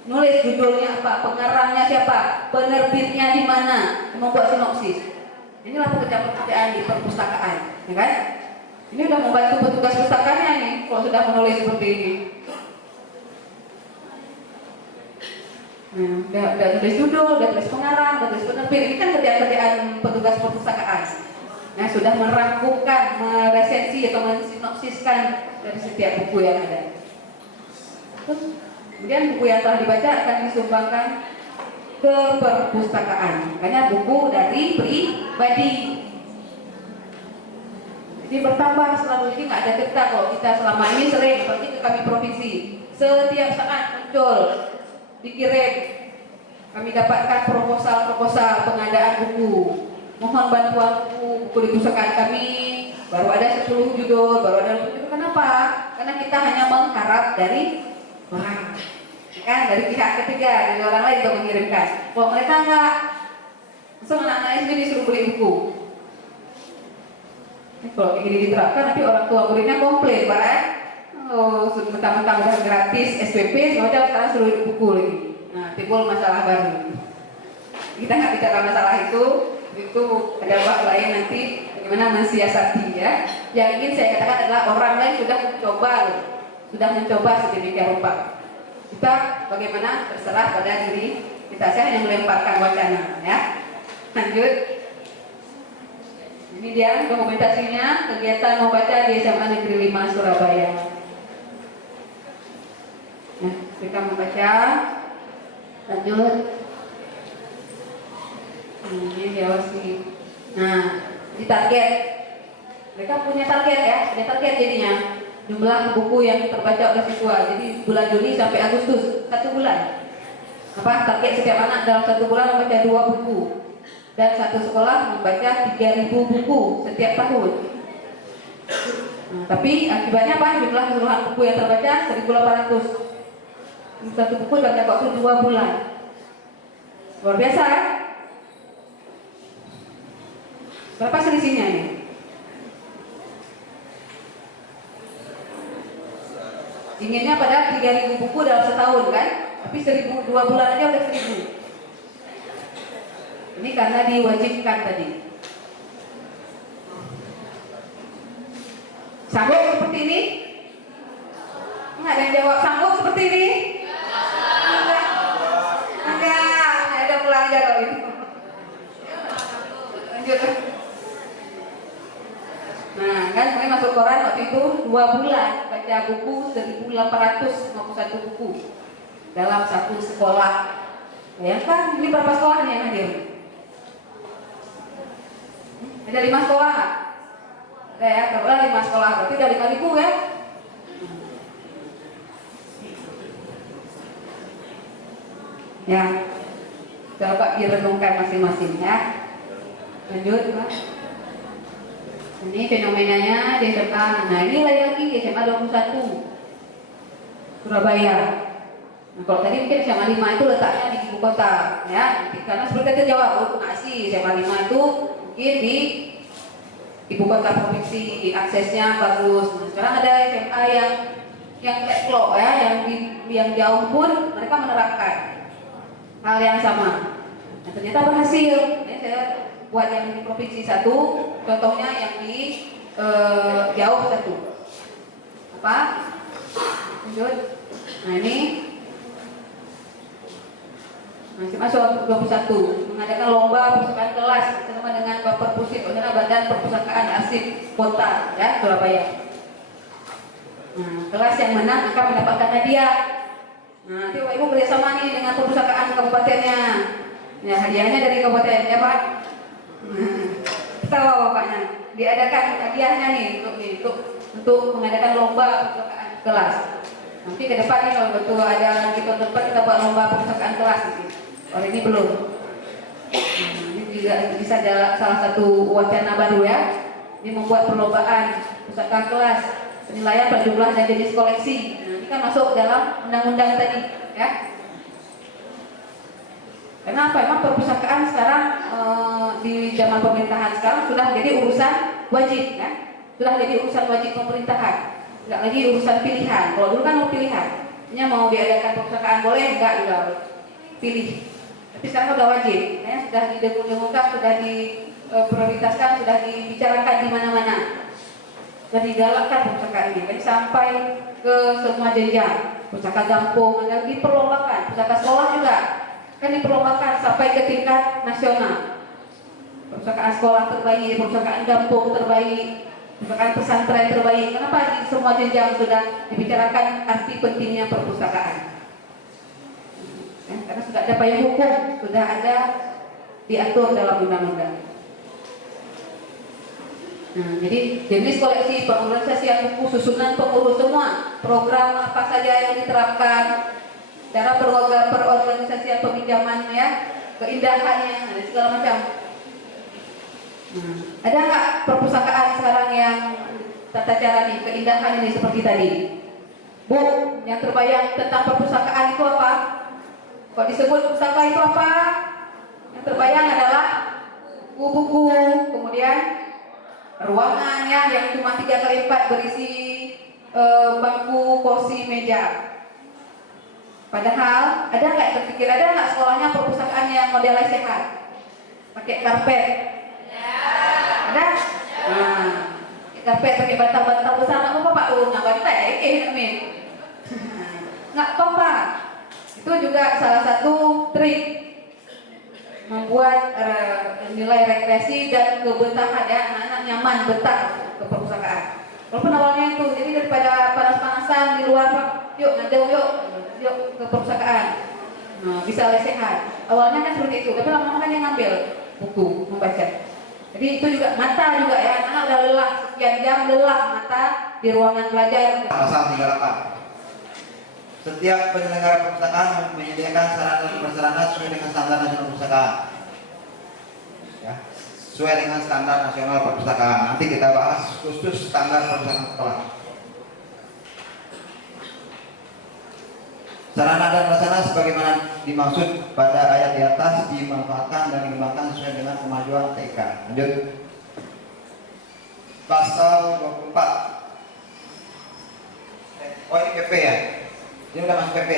Nulis judulnya apa, pengarangnya siapa, penerbitnya di mana, membuat sinopsis. Inilah pekerjaan di perpustakaan, ya kan? Ini udah membantu petugas pustakanya nih, kalau sudah menulis seperti ini. Nah, udah tulis judul, udah tulis pengarang, udah tulis penerbit. Ini kan kerjaan petugas perpustakaan. Nah, sudah merangkumkan, meresensi atau mensinopsiskan dari setiap buku yang ada. Terus, kemudian buku yang telah dibaca akan disumbangkan ke perpustakaan. Makanya buku dari pribadi. Jadi bertambah selalu, jadi nggak ada cerita kalau kita selama ini sering pergi ke kami provinsi. Setiap saat muncul, dikirim. Kami dapatkan proposal pengadaan buku. Mohon bantuan buku di pustakaan kami. Baru ada 10 judul, baru ada 20 judul. Kenapa? Karena kita hanya mengharap dari orang, kan, dari pihak ketiga, dari orang lain untuk mengirimkan. Kalau mereka nggak, langsung anak-anaknya sendiri disuruh beli buku. Kalau kayak gini diterapkan, nanti orang tua muridnya komplain, Pak. Oh, mentang-mentang udah gratis SPP, semacam sekarang suruh beli buku lagi. Nah, timbul masalah baru. Kita nggak bicara masalah itu ada bab lain nanti bagaimana mensiasati ya. Yang ingin saya katakan adalah orang lain sudah mencoba sedemikian rupa. Kita bagaimana terserah pada diri kita, saya hanya melemparkan wacana ya. Lanjut. Ini dia dokumentasinya, kegiatan membaca di SMA Negeri 5 Surabaya. Nah, kita membaca. Lanjut. Ini dia sih. Nah, di target. Mereka punya target ya, ada target jadinya. Jumlah buku yang terbaca oleh siswa. Jadi bulan Juli sampai Agustus, 1 bulan. Target setiap anak dalam 1 bulan membaca 2 buku. Dan satu sekolah membaca 3.000 buku setiap tahun. Nah, tapi akibatnya apa? Jumlah keseluruhan buku yang terbaca 1.800. Satu buku dalam waktu 2 bulan. Luar biasa kan? Berapa selisihnya ini? Inginnya pada 3.000 buku dalam setahun kan? Tapi 1.000, 2 bulan aja udah 1.000. Ini karena diwajibkan tadi. Sanggup seperti ini? Enggak ada yang jawab sanggup seperti ini? Enggak. Ada pulang aja kalau ini. Lanjut. Nah, kan mulai masuk koran waktu itu 2 bulan baca buku 1.851 buku dalam satu sekolah. Bayangkan ini berapa sekolah nih yang hadir? Ada 5 sekolah. Ada ya, kalau 5 sekolah berarti udah 5.000 ya. Ya, coba direnungkan masing-masing ya. Lanjut, Mas. Ini fenomenanya di SMA. Nah, ini lagi di SMA 21 Surabaya. Nah, kalau tadi mungkin SMA 5 itu letaknya di ibu kota, ya. Karena seperti tadi jawab, nggak sih SMA 5 itu mungkin di ibu kota provinsi, aksesnya bagus. Nah, sekarang ada SMA yang teklo ya, yang jauh pun mereka menerapkan hal yang sama. Nah, ternyata berhasil. Ini saya buat yang di provinsi 1, contohnya yang di jauh 1. Apa? Lanjut. Nah, ini masih masuk 21 mengadakan lomba perpustakaan kelas bersama dengan Bapak Pusip, Badan Perpustakaan Arsip Kota ya Surabaya. Nah, kelas yang menang akan mendapatkan hadiah. Nah, nanti Bapak Ibu kerjasama nih dengan perpustakaan kabupatennya. Ya, hadiahnya dari kabupaten ya Pak. Tahu Bapaknya diadakan hadiahnya nih untuk mengadakan lomba perpustakaan kelas. Nanti ke depan nih kalau betul ada kita tempat kita buat lomba perpustakaan kelas gitu. Kalau ini belum. Ini juga bisa salah satu wacana baru ya. Ini membuat perlombaan perpustakaan kelas, penilaian per jumlah dan jenis koleksi. Nah, ini kan masuk dalam undang-undang tadi ya. Kenapa? Emang perpustakaan sekarang di zaman pemerintahan sekarang sudah menjadi urusan wajib ya. Sudah jadi urusan wajib pemerintahan. Enggak lagi urusan pilihan. Kalau dulu kan mau pilihan. Hanya mau diadakan perpustakaan boleh, enggak juga pilih. Tapi sekarang sudah wajib. Ya, sudah didengung-dengungkan, sudah diprioritaskan, sudah dibicarakan di mana-mana. Sudah digalakkan perpustakaan ini. Jadi sampai ke semua jenjang. Perpustakaan kampung, ada diperlombakan. Perpustakaan sekolah juga kan diperlombakan sampai ke tingkat nasional. Perpustakaan sekolah terbaik, perpustakaan kampung terbaik, perpustakaan pesantren terbaik. Kenapa di semua jenjang sudah dibicarakan arti pentingnya perpustakaan? karena sudah ada payung hukum, sudah ada diatur dalam undang-undang. Nah, jadi jenis koleksi, pengorganisasian buku, susunan pengurus, semua program apa saja yang diterapkan, cara perorganisasian peminjaman ya, keindahannya, ada segala macam. Ada nggak perpustakaan sekarang yang tata cara nih, keindahan ini seperti tadi? Bu, yang terbayang tentang perpustakaan itu apa? Kok disebut pustaka itu apa? Yang terbayang adalah buku-buku, kemudian ruangan ya, yang cuma 3x4 berisi bangku, kursi, meja. Padahal ada nggak terpikir, ada nggak sekolahnya perpustakaan yang modelnya sehat, pakai karpet? Ada? Nah, karpet pakai bantal-bantal besar, apa Pak? Nggak bantai, Min. Nggak apa-apa. Itu juga salah satu trik membuat nilai rekreasi dan kebetahan ya, anak-anak nyaman betah ke perpustakaan. Walaupun awalnya itu, jadi daripada panas-panasan di luar, yuk ke perpustakaan. Nah, bisa lesehan. Awalnya kan seperti itu, tapi lama-lama kan dia ngambil buku, membaca. Jadi itu juga mata juga ya, anak udah lelah sekian jam, lelah mata di ruangan belajar. Pasal 38. Setiap penyelenggara perpustakaan menyediakan sarana dan prasarana sesuai dengan standar nasional perpustakaan. Ya, sesuai dengan standar nasional perpustakaan. Nanti kita bahas khusus standar perpustakaan sekolah. Sarana dan prasarana sebagaimana dimaksud pada ayat di atas dimanfaatkan dan dikembangkan sesuai dengan kemajuan TK. Lanjut. Pasal 24. Oh ini PP ya? Ini sudah masuk PP.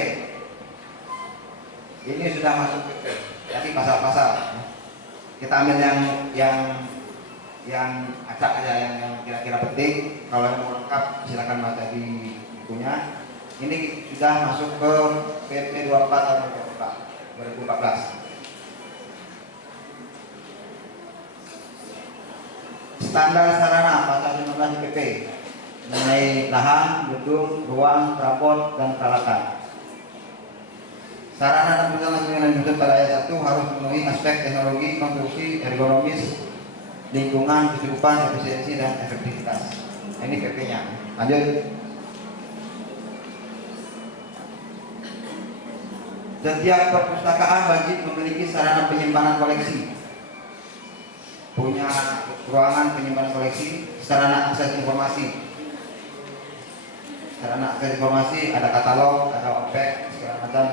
Ini sudah masuk PP. Jadi pasal-pasal. Kita ambil yang acak aja, yang kira-kira penting. Kalau yang mau lengkap silakan baca di bukunya. Ini sudah masuk ke PP 24 tahun 2014. Standar sarana pasal 15 PP mengenai lahan, gedung, ruang, perabot, dan peralatan. Sarana dan prasarana yang dimaksud pada ayat 1 harus memenuhi aspek teknologi, konstruksi, ergonomis, lingkungan, kecukupan, efisiensi, dan efektivitas. Ini PP-nya. Lanjut. Setiap perpustakaan wajib memiliki sarana penyimpanan koleksi, punya ruangan penyimpanan koleksi, sarana akses informasi. Sarana akses informasi ada katalog, ada opek, segala macam,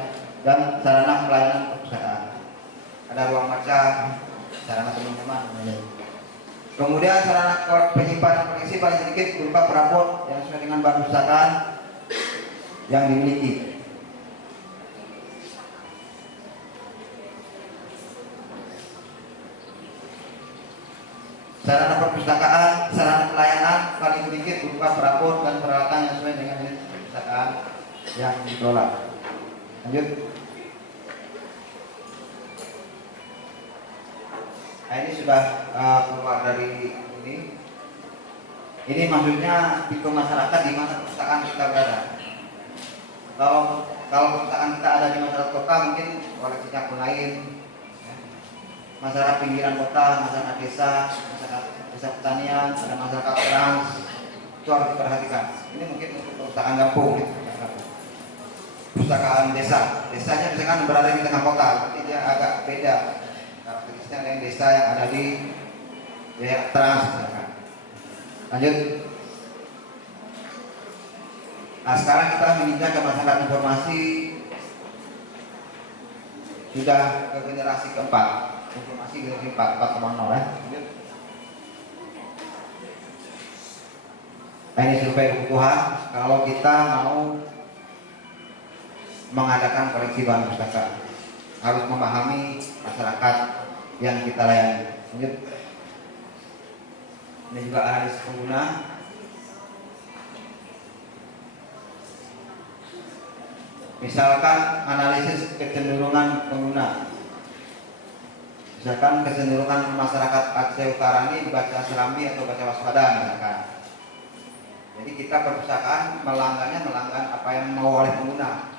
dan sarana pelayanan perpustakaan. Ada ruang baca, sarana teman-teman. Kemudian sarana penyimpanan koleksi paling sedikit berupa perabot yang sesuai dengan bahan perpustakaan yang dimiliki. Sarana perpustakaan, sarana pelayanan paling sedikit berupa perabot dan peralatan yang sesuai dengan jenis perpustakaan yang dikelola. Lanjut. Nah, ini sudah keluar dari ini. Ini maksudnya tipe masyarakat di mana perpustakaan kita berada. Kalau perpustakaan kita ada di masyarakat kota, mungkin koleksinya pun lain. Masyarakat pinggiran kota, masyarakat desa, masyarakat desa pertanian, ada masyarakat trans, itu harus diperhatikan. Ini mungkin untuk perpustakaan kampung, perpustakaan desa. Desanya misalkan berada di tengah kota, tapi dia agak beda karakteristiknya dengan desa yang ada di daerah trans, misalkan. Lanjut. Nah, sekarang kita meninjau ke masyarakat informasi, sudah ke generasi keempat. Informasi generasi 4.0 ya. Nah, ini survei kebutuhan. Kalau kita mau mengadakan koleksi bahan pustaka, harus memahami masyarakat yang kita layani. Lanjut. Ini juga analisis pengguna. Misalkan analisis kecenderungan pengguna. Misalkan kecenderungan masyarakat Aceh Utara ini baca Serambi atau baca Waspada misalkan. Jadi kita perpustakaan melanggan apa yang mau oleh pengguna.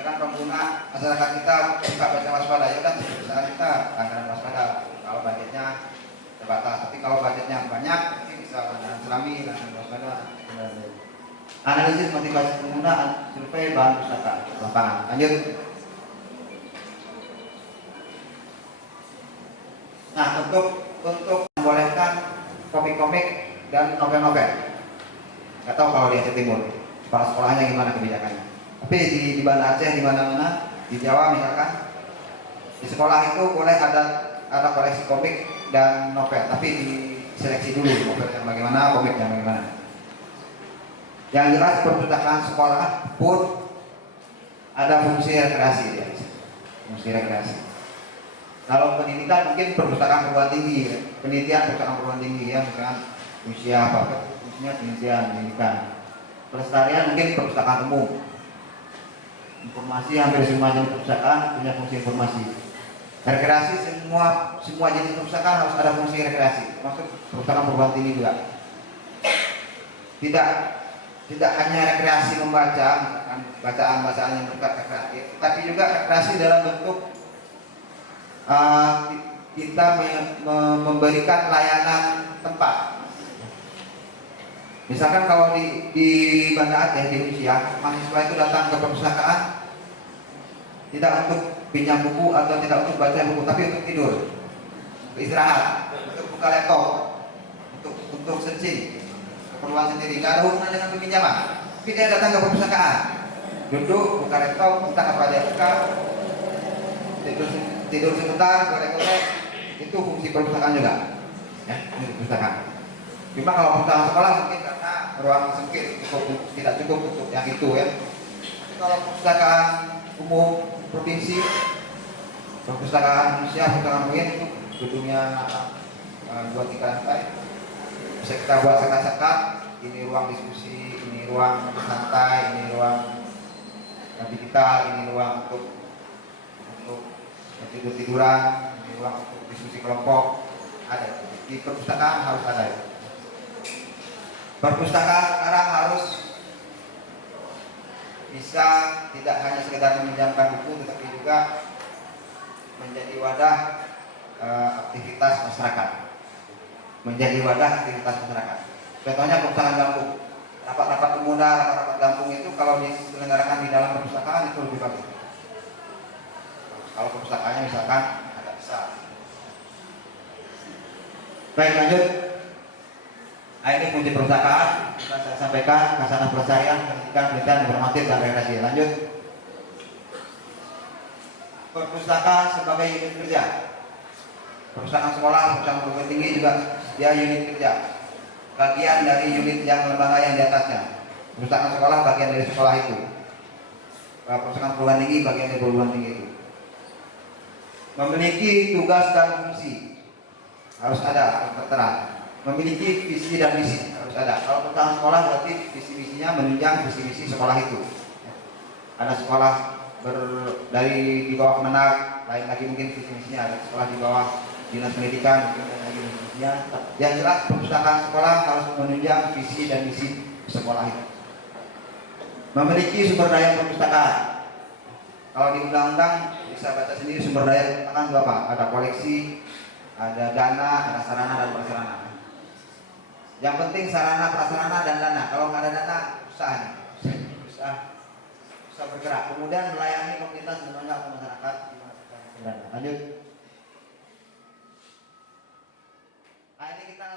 Misalkan pengguna masyarakat kita buka baca waspada, ya kan perusahaan kita anggaran waspada. Kalau budgetnya terbatas, tapi kalau budgetnya banyak, mungkin bisa anggaran selami, anggaran waspada. Analisis motivasi pengguna, survei bahan pustaka lapangan. Lanjut. Nah, untuk membolehkan komik-komik dan novel-novel. Nggak tahu kalau di Aceh Timur, kepala sekolahnya gimana kebijakannya. Tapi di Banda Aceh, di mana-mana, di Jawa misalkan, di sekolah itu boleh ada koleksi komik dan novel, tapi diseleksi dulu novel yang bagaimana, komik yang bagaimana. Yang jelas perpustakaan sekolah pun ada fungsi rekreasi dia, fungsi rekreasi. Kalau pendidikan mungkin perpustakaan perguruan tinggi, ya. Penelitian perpustakaan perguruan tinggi ya, misalkan usia apa, fungsinya penelitian, pendidikan. Pelestarian mungkin perpustakaan umum. Informasi hampir semua jenis perpustakaan punya fungsi informasi. Rekreasi semua jenis perpustakaan harus ada fungsi rekreasi, termasuk perpustakaan perguruan tinggi juga. Tidak hanya rekreasi membaca, misalkan bacaan-bacaan yang bersifat rekreatif, tapi juga rekreasi dalam bentuk kita memberikan layanan tempat. Misalkan kalau di Banda Aceh, di Indonesia, mahasiswa itu datang ke perpustakaan tidak untuk pinjam buku atau tidak untuk baca buku, tapi untuk tidur, untuk istirahat, untuk buka laptop, untuk searching, keperluan sendiri, nggak ada hubungan dengan peminjaman. Tapi dia datang ke perpustakaan, duduk, buka laptop, entah apa dia buka, tidur sebentar, goreng-goreng, itu fungsi perpustakaan juga, ya, fungsi perpustakaan. Cuma kalau perpustakaan sekolah mungkin karena ruang sempit tidak cukup untuk yang itu ya. Tapi kalau perpustakaan umum provinsi, perpustakaan Indonesia, perpustakaan UIN itu gedungnya 2-3 lantai. Bisa kita buat sekat-sekat. Ini ruang diskusi, ini ruang santai, ini ruang digital, ini ruang untuk tidur-tiduran, ini ruang untuk diskusi kelompok. Ada di perpustakaan harus ada. Perpustakaan sekarang harus bisa tidak hanya sekedar meminjamkan buku, tetapi juga menjadi wadah aktivitas masyarakat. Menjadi wadah aktivitas masyarakat. Contohnya perpustakaan kampung. Rapat-rapat pemuda, rapat-rapat kampung itu kalau diselenggarakan di dalam perpustakaan itu lebih bagus. Kalau perpustakaannya misalkan agak besar. Baik, lanjut. Nah, ini fungsi perpustakaan sudah saya sampaikan, khazanah pelestarian, pendidikan, penelitian, informatif, dan rekreasi. Lanjut. Perpustakaan sebagai unit kerja. Perpustakaan sekolah, perpustakaan perguruan tinggi juga dia unit kerja. Bagian dari unit yang lembaga yang di atasnya. Perpustakaan sekolah bagian dari sekolah itu. Perpustakaan perguruan tinggi bagian dari perguruan tinggi itu. Memiliki tugas dan fungsi harus ada, harus tertera. Memiliki visi dan misi harus ada. Kalau perpustakaan sekolah berarti visi-misinya menunjang visi-misi sekolah itu. Ada sekolah dari di bawah Kemenag, lain lagi mungkin visi-misinya ada sekolah di bawah Dinas Pendidikan, mungkin lain lagi visi-misinya. Yang jelas perpustakaan sekolah harus menunjang visi dan misi sekolah itu. Memiliki sumber daya perpustakaan. Kalau di undang-undang bisa baca sendiri sumber daya perpustakaan itu apa? Ada koleksi, ada dana, ada sarana dan prasarana. Yang penting sarana, prasarana, dan dana. Kalau nggak ada dana, susah bergerak. Kemudian melayani komunitas semuanya atau masyarakat. Lanjut. Nah, ini kita